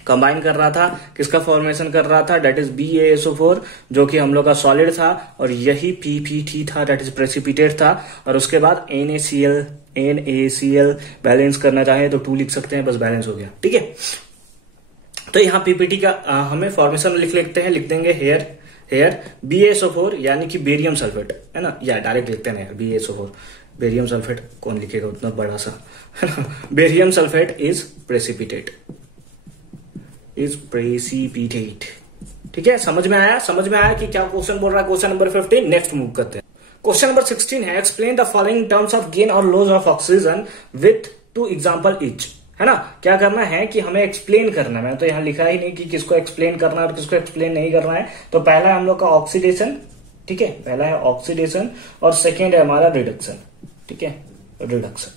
कंबाइन कर रहा था, किसका फॉर्मेशन कर रहा था, दैट इज BaSO4, जो कि हम लोग का सॉलिड था, और यही PPT था, दैट इज प्रेसिपिटेट था। और उसके बाद NaCl बैलेंस करना चाहे तो 2 लिख सकते हैं, बस बैलेंस हो गया, ठीक है। तो यहाँ PPT का हमें फॉर्मेशन लिख लेते हैं, लिख देंगे हेयर BaSO4 यानी कि बेरियम सल्फेट, है ना, या डायरेक्ट लिखते हैं यार BaSO4, बेरियम सल्फेट कौन लिखेगा उतना बड़ा सा, है ना। बेरियम सल्फेट इज प्रेसिपिटेट, ठीक है। समझ में आया कि क्या क्वेश्चन बोल रहा है। क्वेश्चन नंबर 15 नेक्स्ट मूव करते हैं। क्वेश्चन नंबर 16 है explain the following terms of gain और loss of oxygen with 2 example each, है ना। क्या करना है कि हमें एक्सप्लेन करना है, मैंने तो यहां लिखा ही नहीं कि किसको एक्सप्लेन करना है और किसको एक्सप्लेन नहीं करना है। तो पहला है हम लोग का ऑक्सीडेशन, ठीक है, पहला है ऑक्सीडेशन और सेकेंड है हमारा रिडक्शन, ठीक है, रिडक्शन।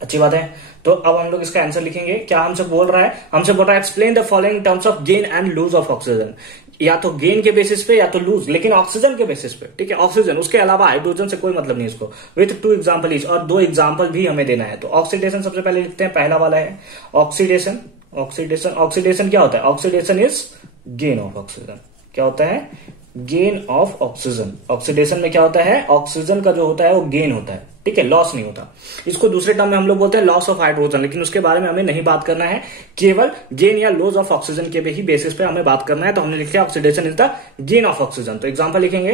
अच्छी बात है। तो अब हम लोग इसका आंसर लिखेंगे। क्या हमसे बोल रहा है, हमसे बोल रहा है explain the following terms of gain and loss of oxygen, या तो गेन के बेसिस पे या तो लूज, लेकिन ऑक्सीजन के बेसिस पे, ठीक है, ऑक्सीजन, उसके अलावा हाइड्रोजन से कोई मतलब नहीं इसको, विथ 2 एग्जांपल ईच, और 2 एग्जांपल भी हमें देना है। तो ऑक्सीडेशन सबसे पहले लिखते हैं, पहला वाला है ऑक्सीडेशन। ऑक्सीडेशन क्या होता है, oxidation is gain of oxygen. क्या होता है, गेन ऑफ ऑक्सीजन। ऑक्सीडेशन में क्या होता है, ऑक्सीजन का जो होता है वो गेन होता है, ठीक है, लॉस नहीं होता। इसको दूसरे टर्म में हम लोग बोलते हैं लॉस ऑफ हाइड्रोजन, लेकिन उसके बारे में हमें नहीं बात करना है, केवल गेन या लॉस ऑफ ऑक्सीजन के ही बेसिस पे हमें बात करना है। तो हमने लिखा oxidation is the gain of oxygen. तो एग्जांपल लिखेंगे,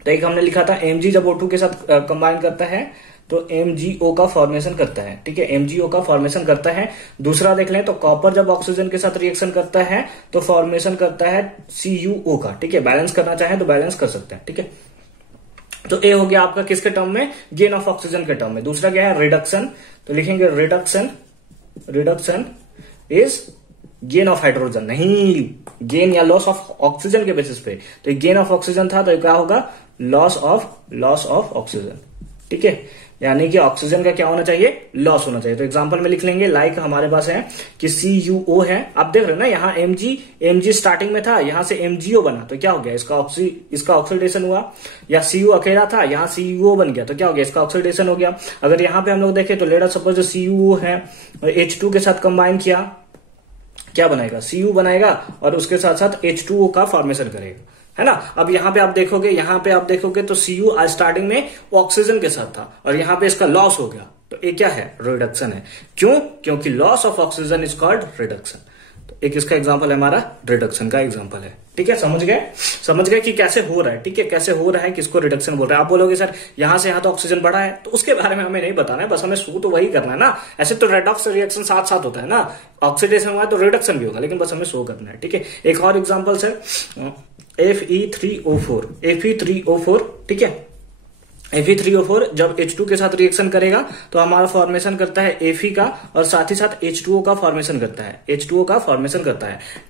तो एक हमने लिखा था Mg जब O2 के साथ कंबाइन करता है तो MgO का फॉर्मेशन करता है, ठीक है, MgO का फॉर्मेशन करता है। दूसरा देख लें तो कॉपर जब ऑक्सीजन के साथ रिएक्शन करता है तो फॉर्मेशन करता है CuO का, ठीक है। बैलेंस करना चाहे तो बैलेंस कर सकते हैं, ठीक है। तो ए हो गया आपका किसके टर्म में, गेन ऑफ ऑक्सीजन के टर्म में। दूसरा क्या है, रिडक्शन। तो लिखेंगे reduction is gain of hydrogen, नहीं गेन या लॉस ऑफ ऑक्सीजन के बेसिस पे। तो गेन ऑफ ऑक्सीजन था तो क्या होगा, लॉस ऑफ ऑक्सीजन, ठीक है, यानी कि ऑक्सीजन का क्या होना चाहिए, लॉस होना चाहिए। तो एग्जांपल में लिख लेंगे, लाइक हमारे पास है कि CuO है, आप देख रहे हैं ना, यहाँ Mg स्टार्टिंग में था, यहां से MgO बना, तो क्या हो गया, इसका ऑक्सीडेशन हुआ। या Cu अकेला था, यहाँ CuO बन गया, तो क्या हो गया, इसका ऑक्सीडेशन हो गया। अगर यहाँ पे हम लोग देखें तो लेट अस सपोज CuO है और H2 के साथ कंबाइन किया, क्या बनाएगा, Cu बनाएगा और उसके साथ साथ H2O का फॉर्मेशन करेगा, है ना। अब यहाँ पे आप देखोगे तो Cu स्टार्टिंग में ऑक्सीजन के साथ था और यहाँ पे इसका लॉस हो गया, तो ये क्या है, रिडक्शन है। क्यों, क्योंकि loss of oxygen is called reduction. तो एक इसका एग्जांपल है हमारा रिडक्शन का एग्जांपल है, ठीक है। समझ गए कि कैसे हो रहा है, ठीक है, कैसे हो रहा है, किसको रिडक्शन बोल रहे हैं। आप बोलोगे सर यहां से यहां तो ऑक्सीजन बढ़ा है, तो उसके बारे में हमें नहीं बताना है, बस हमें शो तो वही करना है ना। ऐसे तो रेडॉक्स रिएक्शन साथ साथ होता है ना, ऑक्सीडेशन हुआ तो रिडक्शन भी होगा, लेकिन बस हमें शो करना है, ठीक है। एक और एग्जाम्पल है Fe3O4, ठीक है। Fe3O4 जब H2 के साथ रिएक्शन करेगा तो हमारा फॉर्मेशन करता है Fe का और साथ ही साथ H2O का फॉर्मेशन करता है,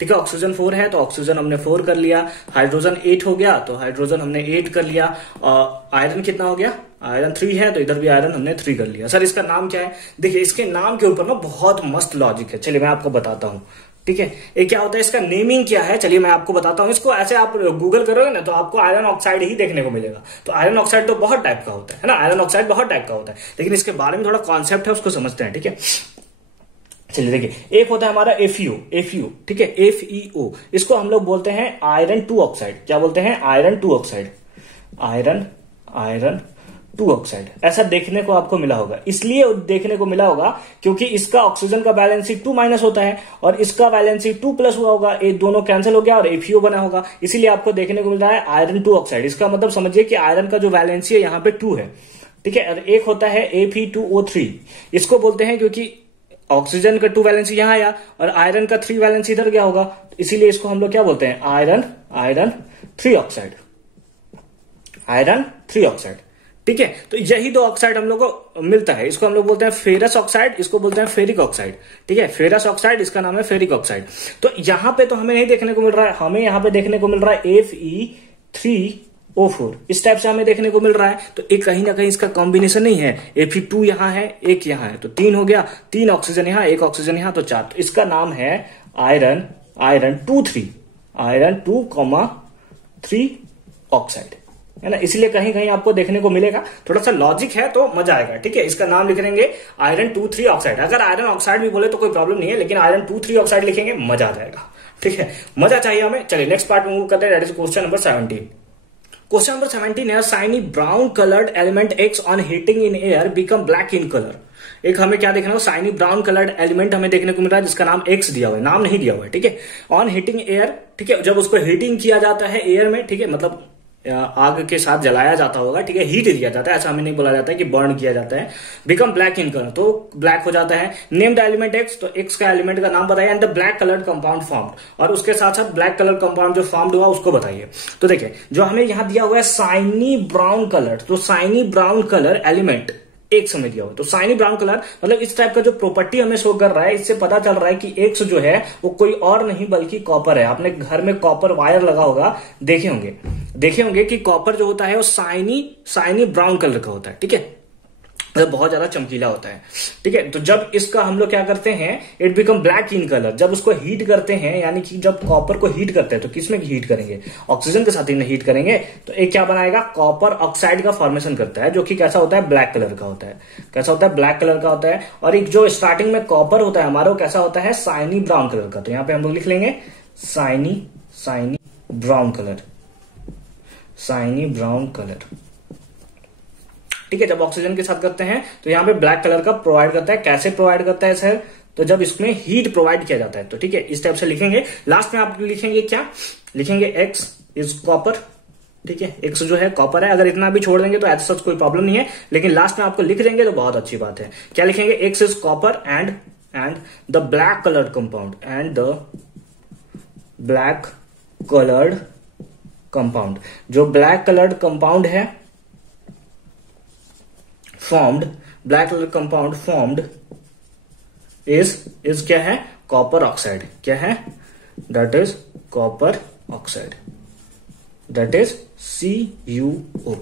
ठीक है। ऑक्सीजन 4 है तो ऑक्सीजन हमने 4 कर लिया, हाइड्रोजन 8 हो गया तो हाइड्रोजन हमने 8 कर लिया, और आयरन कितना हो गया, आयरन 3 है तो इधर भी आयरन हमने 3 कर लिया। सर इसका नाम क्या है, देखिए इसके नाम के ऊपर ना बहुत मस्त लॉजिक है, चलिए मैं आपको बताता हूँ, ठीक है। ये क्या होता है, इसका नेमिंग क्या है, चलिए मैं आपको बताता हूँ। इसको ऐसे आप गूगल करोगे ना तो आपको आयरन ऑक्साइड ही देखने को मिलेगा। तो आयरन ऑक्साइड तो बहुत टाइप का होता है ना, आयरन ऑक्साइड बहुत टाइप का होता है, लेकिन इसके बारे में थोड़ा कॉन्सेप्ट है, उसको समझते हैं, ठीक है। चलिए देखिए, एक होता है हमारा FeO, ठीक है, FeO, इसको हम लोग बोलते हैं आयरन 2 ऑक्साइड। क्या बोलते हैं, आयरन 2 ऑक्साइड, आयरन 2 ऑक्साइड। ऐसा देखने को आपको मिला होगा, इसलिए देखने को मिला होगा क्योंकि इसका ऑक्सीजन का वैलेंसी 2- होता है और इसका वैलेंसी 2+ हुआ होगा, ये दोनों कैंसिल हो गया और FeO बना होगा, इसीलिए आपको देखने को मिल रहा है आयरन 2 ऑक्साइड। इसका मतलब समझिए कि आयरन का जो वैलेंसी है यहाँ पे 2 है, ठीक है। और एक होता है Fe2O3, इसको बोलते हैं क्योंकि ऑक्सीजन का 2 वैलेंसी यहां आया और आयरन का 3 वैलेंसी इधर गया होगा, इसीलिए इसको हम लोग क्या बोलते हैं, आयरन 3 ऑक्साइड, ठीक है। तो यही 2 ऑक्साइड हम लोग को मिलता है, इसको हम लोग बोलते हैं फेरस ऑक्साइड, इसको बोलते हैं फेरिक ऑक्साइड, ठीक है। फेरस ऑक्साइड, इसका नाम है फेरिक ऑक्साइड। तो यहां पे तो हमें नहीं देखने को मिल रहा है, हमें यहां पे देखने को मिल रहा है Fe3O4, इस टाइप से हमें देखने को मिल रहा है। तो एक कहीं ना कहीं इसका कॉम्बिनेशन नहीं है, Fe2 यहां है, एक यहां है, तो 3 हो गया, 3 ऑक्सीजन यहां, 1 ऑक्सीजन यहां, तो 4। तो इसका नाम है आयरन 2,3 ऑक्साइड, है ना। इसलिए कहीं कहीं आपको देखने को मिलेगा, थोड़ा सा लॉजिक है तो मजा आएगा, ठीक है। इसका नाम लिख लेंगे आयरन 2,3 ऑक्साइड। अगर आयरन ऑक्साइड भी बोले तो कोई प्रॉब्लम नहीं है, लेकिन आयरन 2,3 ऑक्साइड लिखेंगे, मजा आ जाएगा, ठीक है। मजा चाहिए हमें। चलिए नेक्स्ट पार्ट में मूव करते हैं, that is question number 17। Question number 17 है, shiny brown coloured element X on heating in air become black in colour. एक हमें क्या देखना है, साइनी ब्राउन कलर्ड एलिमेंट हमें देखने को मिल रहा है जिसका नाम एक्स दिया हुआ है, नाम नहीं दिया हुआ है, ठीक है। ऑन हीटिंग एयर, ठीक है, जब उसको हीटिंग किया जाता है एयर में, ठीक है, मतलब आग के साथ जलाया जाता होगा, ठीक है, हीट दिया जाता है, ऐसा हमें नहीं बोला जाता है कि बर्न किया जाता है। बिकम ब्लैक इन कलर, तो ब्लैक हो जाता है। नेम द एलिमेंट एक्स, तो एक्स का एलिमेंट का नाम बताइए। And the black coloured compound formed, और उसके साथ साथ ब्लैक कलर कंपाउंड जो फॉर्म्ड हुआ उसको बताइए। तो देखिए जो हमें यहां दिया हुआ है साइनी ब्राउन कलर, तो साइनी ब्राउन कलर एलिमेंट एक समय दिया हुआ, तो साइनी ब्राउन कलर मतलब इस टाइप का जो प्रॉपर्टी हमें शो कर रहा है, इससे पता चल रहा है कि एक्स जो है वो कोई और नहीं बल्कि कॉपर है। आपने घर में कॉपर वायर लगा होगा, देखे होंगे कि कॉपर जो होता है वो साइनी ब्राउन कलर का होता है, ठीक है, मतलब बहुत ज्यादा चमकीला होता है, ठीक है। तो जब इसका हम लोग क्या करते हैं, it become black in colour, जब उसको हीट करते हैं, यानी कि जब कॉपर को हीट करते हैं तो किसमें हीट करेंगे, ऑक्सीजन के साथ ही हीट करेंगे, तो एक क्या बनाएगा, कॉपर ऑक्साइड का फॉर्मेशन करता है, जो कि कैसा होता है, ब्लैक कलर का होता है। कैसा होता है, ब्लैक कलर का होता है। और एक जो स्टार्टिंग में कॉपर होता है हमारा, वो कैसा होता है, साइनी ब्राउन कलर का। तो यहां पर हम लोग लिख लेंगे shiny brown colour, shiny brown colour, ठीक है। जब ऑक्सीजन के साथ करते हैं तो यहां पे ब्लैक कलर का प्रोवाइड करता है। कैसे प्रोवाइड करता है सर, तो जब इसमें हीट प्रोवाइड किया जाता है, तो ठीक है, इस टाइप से लिखेंगे। लास्ट में आप लिखेंगे क्या, लिखेंगे एक्स इज कॉपर, ठीक है, एक्स जो है कॉपर है। अगर इतना भी छोड़ देंगे तो ऐसा कोई प्रॉब्लम नहीं है, लेकिन लास्ट में आपको लिख देंगे तो बहुत अच्छी बात है। क्या लिखेंगे, x is copper and the black coloured compound, and the black coloured compound, जो ब्लैक कलर्ड कंपाउंड है formed, black color compound formed is क्या है, कॉपर ऑक्साइड। क्या है, that is copper oxide, that is CuO,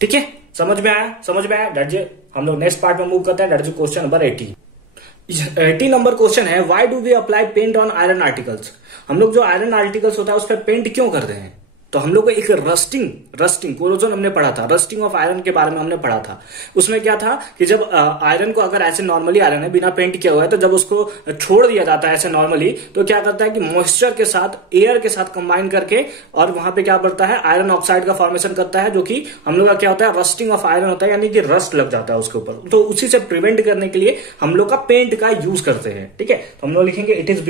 ठीक है। समझ में आया। डेट जे हम लोग नेक्स्ट पार्ट में मूव करते हैं, that is question number 80 number question है, why do we apply paint on iron articles. हम लोग जो आयरन आर्टिकल्स होता है उस पर पेंट क्यों करते हैं, तो हम लोग को एक रस्टिंग कोरोजन हमने पढ़ा था, रस्टिंग ऑफ आयरन के बारे में हमने पढ़ा था। उसमें क्या था कि जब आयरन को, अगर ऐसे नॉर्मली आयरन है बिना पेंट किया हुआ है, तो जब उसको छोड़ दिया जाता है ऐसे नॉर्मली, तो क्या करता है कि मॉइस्चर के साथ, एयर के साथ कंबाइन करके, और वहां पे क्या बढ़ता है, आयरन ऑक्साइड का फॉर्मेशन करता है, जो कि हम लोग का क्या होता है, रस्टिंग ऑफ आयरन होता है, यानी कि रस्ट लग जाता है उसके ऊपर। तो उसी से प्रिवेंट करने के लिए हम लोग का पेंट का यूज करते हैं, ठीक है। तो हम लोग लिखेंगे इट इज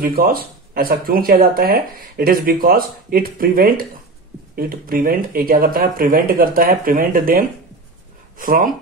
बिकॉज, ऐसा क्यों किया जाता है, it is because it prevent, ये क्या करता है, प्रिवेंट देम फ्रॉम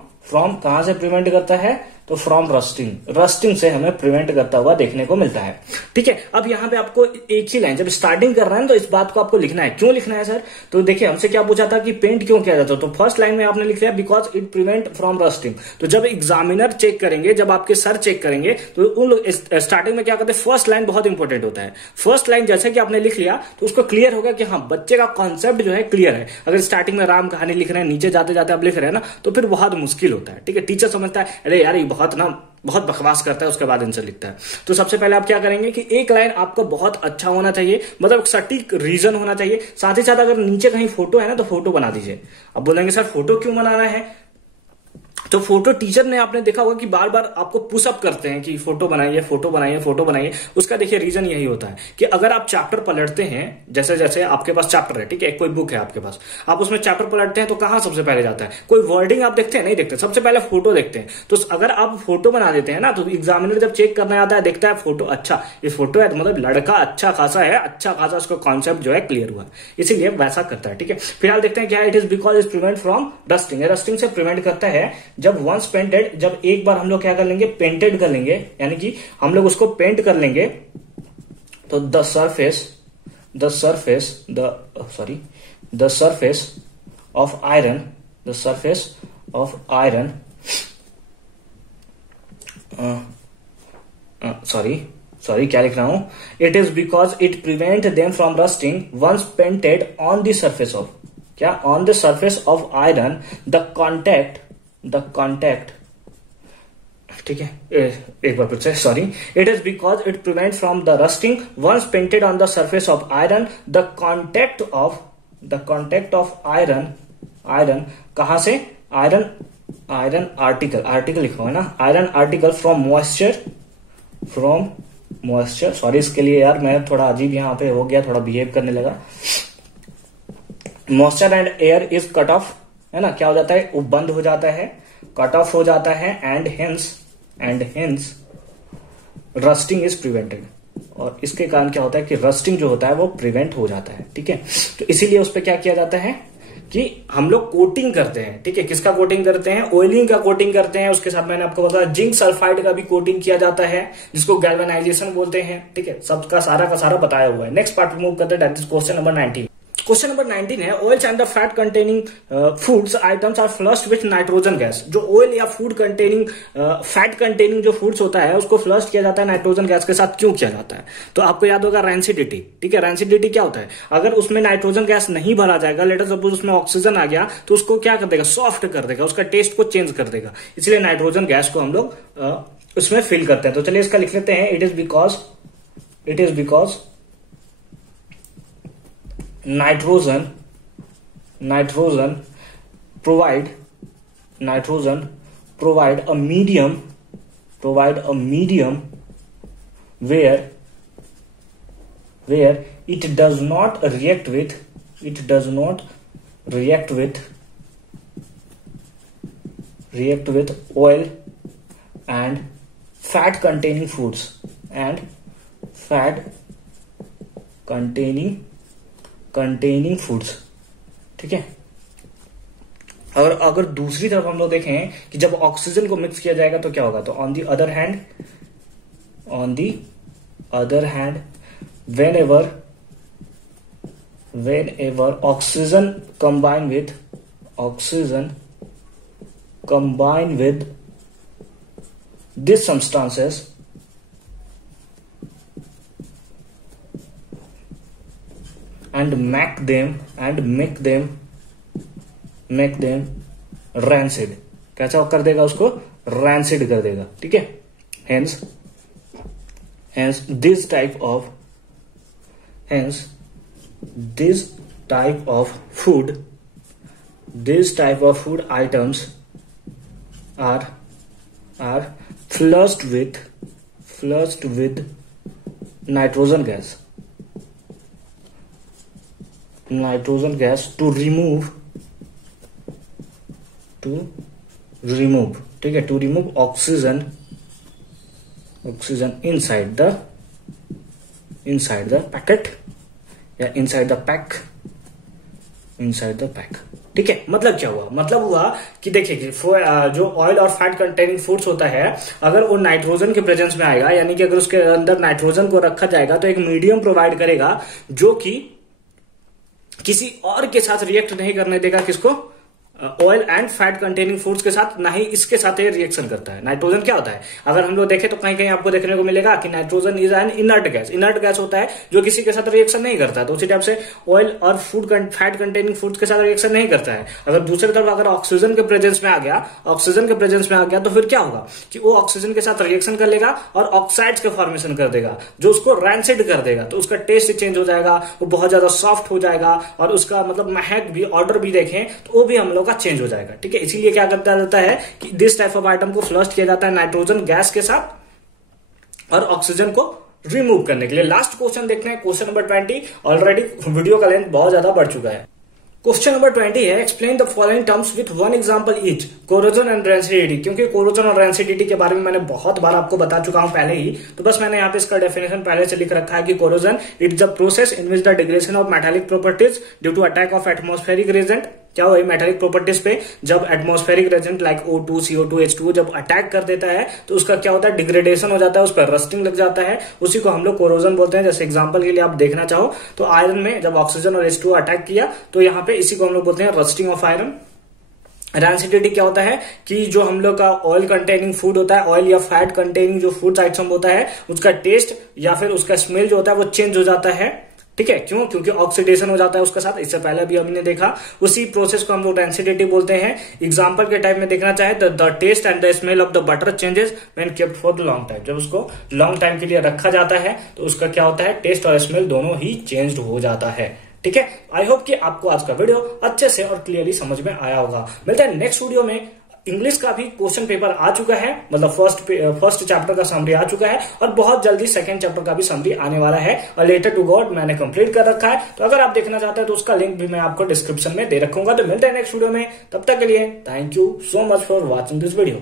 कहां से प्रिवेंट करता है, तो फ्रॉम रस्टिंग से हमें प्रिवेंट करता हुआ देखने को मिलता है, ठीक है। अब यहां पे आपको एक ही लाइन, जब स्टार्टिंग कर रहे हैं तो इस बात को आपको लिखना है। क्यों लिखना है सर, तो देखिए हमसे क्या पूछा था कि पेंट क्यों किया जाता है, तो फर्स्ट लाइन में आपने लिख लिया because it prevent from rusting. तो जब एग्जामिनर चेक करेंगे, जब आपके सर चेक करेंगे, तो उन लोग स्टार्टिंग में क्या करते हैं, फर्स्ट लाइन बहुत इंपॉर्टेंट होता है। फर्स्ट लाइन जैसे कि आपने लिख लिया तो उसको क्लियर होगा कि हाँ बच्चे का कॉन्सेप्ट जो है क्लियर है। अगर स्टार्टिंग में राम कहानी लिख रहे हैं, नीचे जाते जाते आप लिख रहे हैं ना, तो फिर बहुत मुश्किल होता है, ठीक है। टीचर समझता है अरे यार ये बहुत बकवास करता है, उसके बाद आंसर लिखता है। तो सबसे पहले आप क्या करेंगे कि एक लाइन आपका बहुत अच्छा होना चाहिए, मतलब सटीक रीजन होना चाहिए। साथ ही साथ अगर नीचे कहीं फोटो है ना तो फोटो बना दीजिए। अब बोलेंगे सर फोटो क्यों बनाना है, तो फोटो टीचर ने आपने देखा होगा कि बार बार आपको पुशअप करते हैं कि फोटो बनाइए। उसका देखिए रीजन यही होता है कि अगर आप चैप्टर पलटते हैं, जैसे जैसे आपके पास चैप्टर है, ठीक है, कोई बुक है आपके पास, आप उसमें चैप्टर पलटते हैं तो कहां सबसे पहले जाता है, कोई वर्डिंग आप देखते हैं, नहीं देखते, सबसे पहले फोटो देखते हैं। तो अगर आप फोटो बना देते हैं ना, तो एग्जामिनर जब चेक करने आता है, देखता है फोटो, अच्छा ये फोटो है, तो मतलब लड़का अच्छा खासा उसका कॉन्सेप्ट जो है क्लियर हुआ, इसीलिए वैसा करता है, ठीक है। फिलहाल देखते हैं क्या, it is because it prevent from rusting, rusting से प्रिवेंट करता है। जब वंस पेंटेड, जब एक बार हम लोग क्या कर लेंगे, पेंटेड कर लेंगे, यानी कि हम लोग उसको पेंट कर लेंगे, तो the surface of iron sorry क्या लिख रहा हूं, it is because it prevent them from rusting once painted on the surface of, क्या, on the surface of iron, the contact, ठीक है, एक बार फिर से, sorry, it is because it prevent from the rusting once painted on the surface of iron, the contact of iron कहां से, iron article लिखा है ना, iron article from moisture, sorry इसके लिए यार मैं थोड़ा अजीब यहां पे हो गया, थोड़ा बिहेव करने लगा। Moisture and air is cut off, है ना, क्या हो जाता है, वो बंद हो जाता है। कट ऑफ हो जाता है and hence rusting is prevented. और इसके कारण क्या होता है कि रस्टिंग जो होता है वो प्रिवेंट हो जाता है। ठीक है, तो इसीलिए उस पर क्या किया जाता है कि हम लोग कोटिंग करते हैं। ठीक है, किसका कोटिंग करते हैं? ऑयलिंग का कोटिंग करते हैं। उसके साथ मैंने आपको बताया जिंक सल्फाइड का भी कोटिंग किया जाता है, जिसको गैल्वेनाइजेशन बोलते हैं। ठीक है, सबका सारा का सारा बताया हुआ है। नेक्स्ट पार्ट मूव करते हैं, that is question number 19। Question number 19 है oils and the fat containing foods items are flushed with nitrogen gas. जो ऑयल या फूड कंटेनिंग फैट कंटेनिंग जो फूड्स होता है उसको फ्लश किया जाता है नाइट्रोजन गैस के साथ। क्यों किया जाता है? तो आपको याद होगा रैंसिडिटी। ठीक है, रैंसिडिटी क्या होता है? अगर उसमें नाइट्रोजन गैस नहीं भरा जाएगा, लेट अस सपोज उसमें ऑक्सीजन आ गया, तो उसको क्या कर देगा? सॉफ्ट कर देगा, उसका टेस्ट को चेंज कर देगा। इसलिए नाइट्रोजन गैस को हम लोग उसमें फिल करते हैं। तो चलिए इसका लिख लेते हैं, it is because nitrogen provide a medium where it does not react with oil and fat containing foods ठीक है। और अगर दूसरी तरफ हम लोग देखें कि जब ऑक्सीजन को मिक्स किया जाएगा तो क्या होगा? तो on the other hand whenever oxygen combine with these substances and make them rancid। कैसा कर देगा? उसको rancid कर देगा। ठीक है, hence this type of food items are flushed with nitrogen gas to remove ठीक है, to remove oxygen inside the packet या inside the pack। ठीक है, मतलब क्या हुआ? मतलब हुआ कि देखिए कि जो ऑयल और फैट कंटेनिंग फूड्स होता है, अगर वो नाइट्रोजन के प्रेजेंस में आएगा, यानी कि अगर उसके अंदर नाइट्रोजन को रखा जाएगा तो एक मीडियम प्रोवाइड करेगा जो कि किसी और के साथ रिएक्ट नहीं करने देगा। किसको? Oil and fat containing foods के साथ, ना ही इसके साथ ये रिएक्शन करता है। नाइट्रोजन क्या होता है? अगर हम लोग देखें तो कहीं कहीं आपको देखने को मिलेगा कि nitrogen is an inert gas होता है जो किसी के साथ रिएक्शन नहीं करता है। तो उसी टाइप से ऑयल और फैट कंटेनिंग फूड्स के साथ रिएक्शन नहीं करता है। अगर दूसरी तरफ अगर ऑक्सीजन के प्रेजेंस में आ गया तो फिर क्या होगा कि वो ऑक्सीजन के साथ रिएक्शन कर लेगा और ऑक्साइड्स के फॉर्मेशन कर देगा, जो उसको रैंसिड कर देगा। तो उसका टेस्ट चेंज हो जाएगा, वो बहुत ज्यादा सॉफ्ट हो जाएगा और उसका मतलब महक भी, ऑर्डर भी देखें तो वो भी हम लोग का चेंज हो जाएगा। ठीक है, इसीलिए क्या करता जाता है कि दिस टाइप ऑफ आइटम को फ्लश किया जाता है नाइट्रोजन गैस के साथ और ऑक्सीजन को रिमूव करने के लिए। लास्ट क्वेश्चन देखते हैं, क्वेश्चन नंबर 20। ऑलरेडी वीडियो का लेंथ बहुत ज्यादा बढ़ चुका है। क्वेश्चन नंबर 20 है explain the following terms with one example each, corrosion and rancidity. क्योंकि कोरोजन और रैंसिडिटी के बारे में मैंने बहुत बार आपको बता चुका हूं पहले ही, तो बस मैंने यहाँ पे इसका डेफिनेशन पहले से लिख रखा है कि corrosion it's the process in which the degradation of metallic properties due to attack of atmospheric reagent. क्या हुआ? मेटालिक प्रॉपर्टीज पे जब atmospheric Regent like O2, CO2, H2 जब अटैक कर देता है तो उसका क्या होता है? डिग्रेडेशन हो जाता है, उस पर रस्टिंग लग जाता है। उसी को हम लोग कोरोजन बोलते हैं। जैसे एग्जांपल के लिए आप देखना चाहो तो आयरन में जब ऑक्सीजन और H2 अटैक किया तो यहाँ पे इसी को हम लोग बोलते हैं रस्टिंग ऑफ आयरन। रैंसिडिटी क्या होता है कि जो हम लोग का ऑयल कंटेनिंग फूड होता है, ऑयल या फैट कंटेनिंग जो फूड आइटम होता है, उसका टेस्ट या फिर उसका स्मेल जो होता है वो चेंज हो जाता है। ठीक है, क्यों? क्योंकि ऑक्सीडेशन हो जाता है उसके साथ। इससे पहले भी हमने देखा, उसी प्रोसेस को हम लोग रैंसिडिटी बोलते हैं। एग्जांपल के टाइप में देखना चाहे तो the taste and the smell of the butter changes when kept for long time. जब उसको लॉन्ग टाइम के लिए रखा जाता है तो उसका क्या होता है? टेस्ट और स्मेल दोनों ही चेंज हो जाता है। ठीक है, आई होप कि आपको आज का वीडियो अच्छे से और क्लियरली समझ में आया होगा। मिलते हैं नेक्स्ट वीडियो में इंग्लिश का भी क्वेश्चन पेपर आ चुका है, मतलब फर्स्ट चैप्टर का समरी आ चुका है और बहुत जल्दी सेकंड चैप्टर का भी समरी आने वाला है और लेटर टू गॉड मैंने कंप्लीट कर रखा है। तो अगर आप देखना चाहते हैं तो उसका लिंक भी मैं आपको डिस्क्रिप्शन में दे रखूंगा। तो मिलते हैं नेक्स्ट वीडियो में, तब तक के लिए thank you so much for watching this video.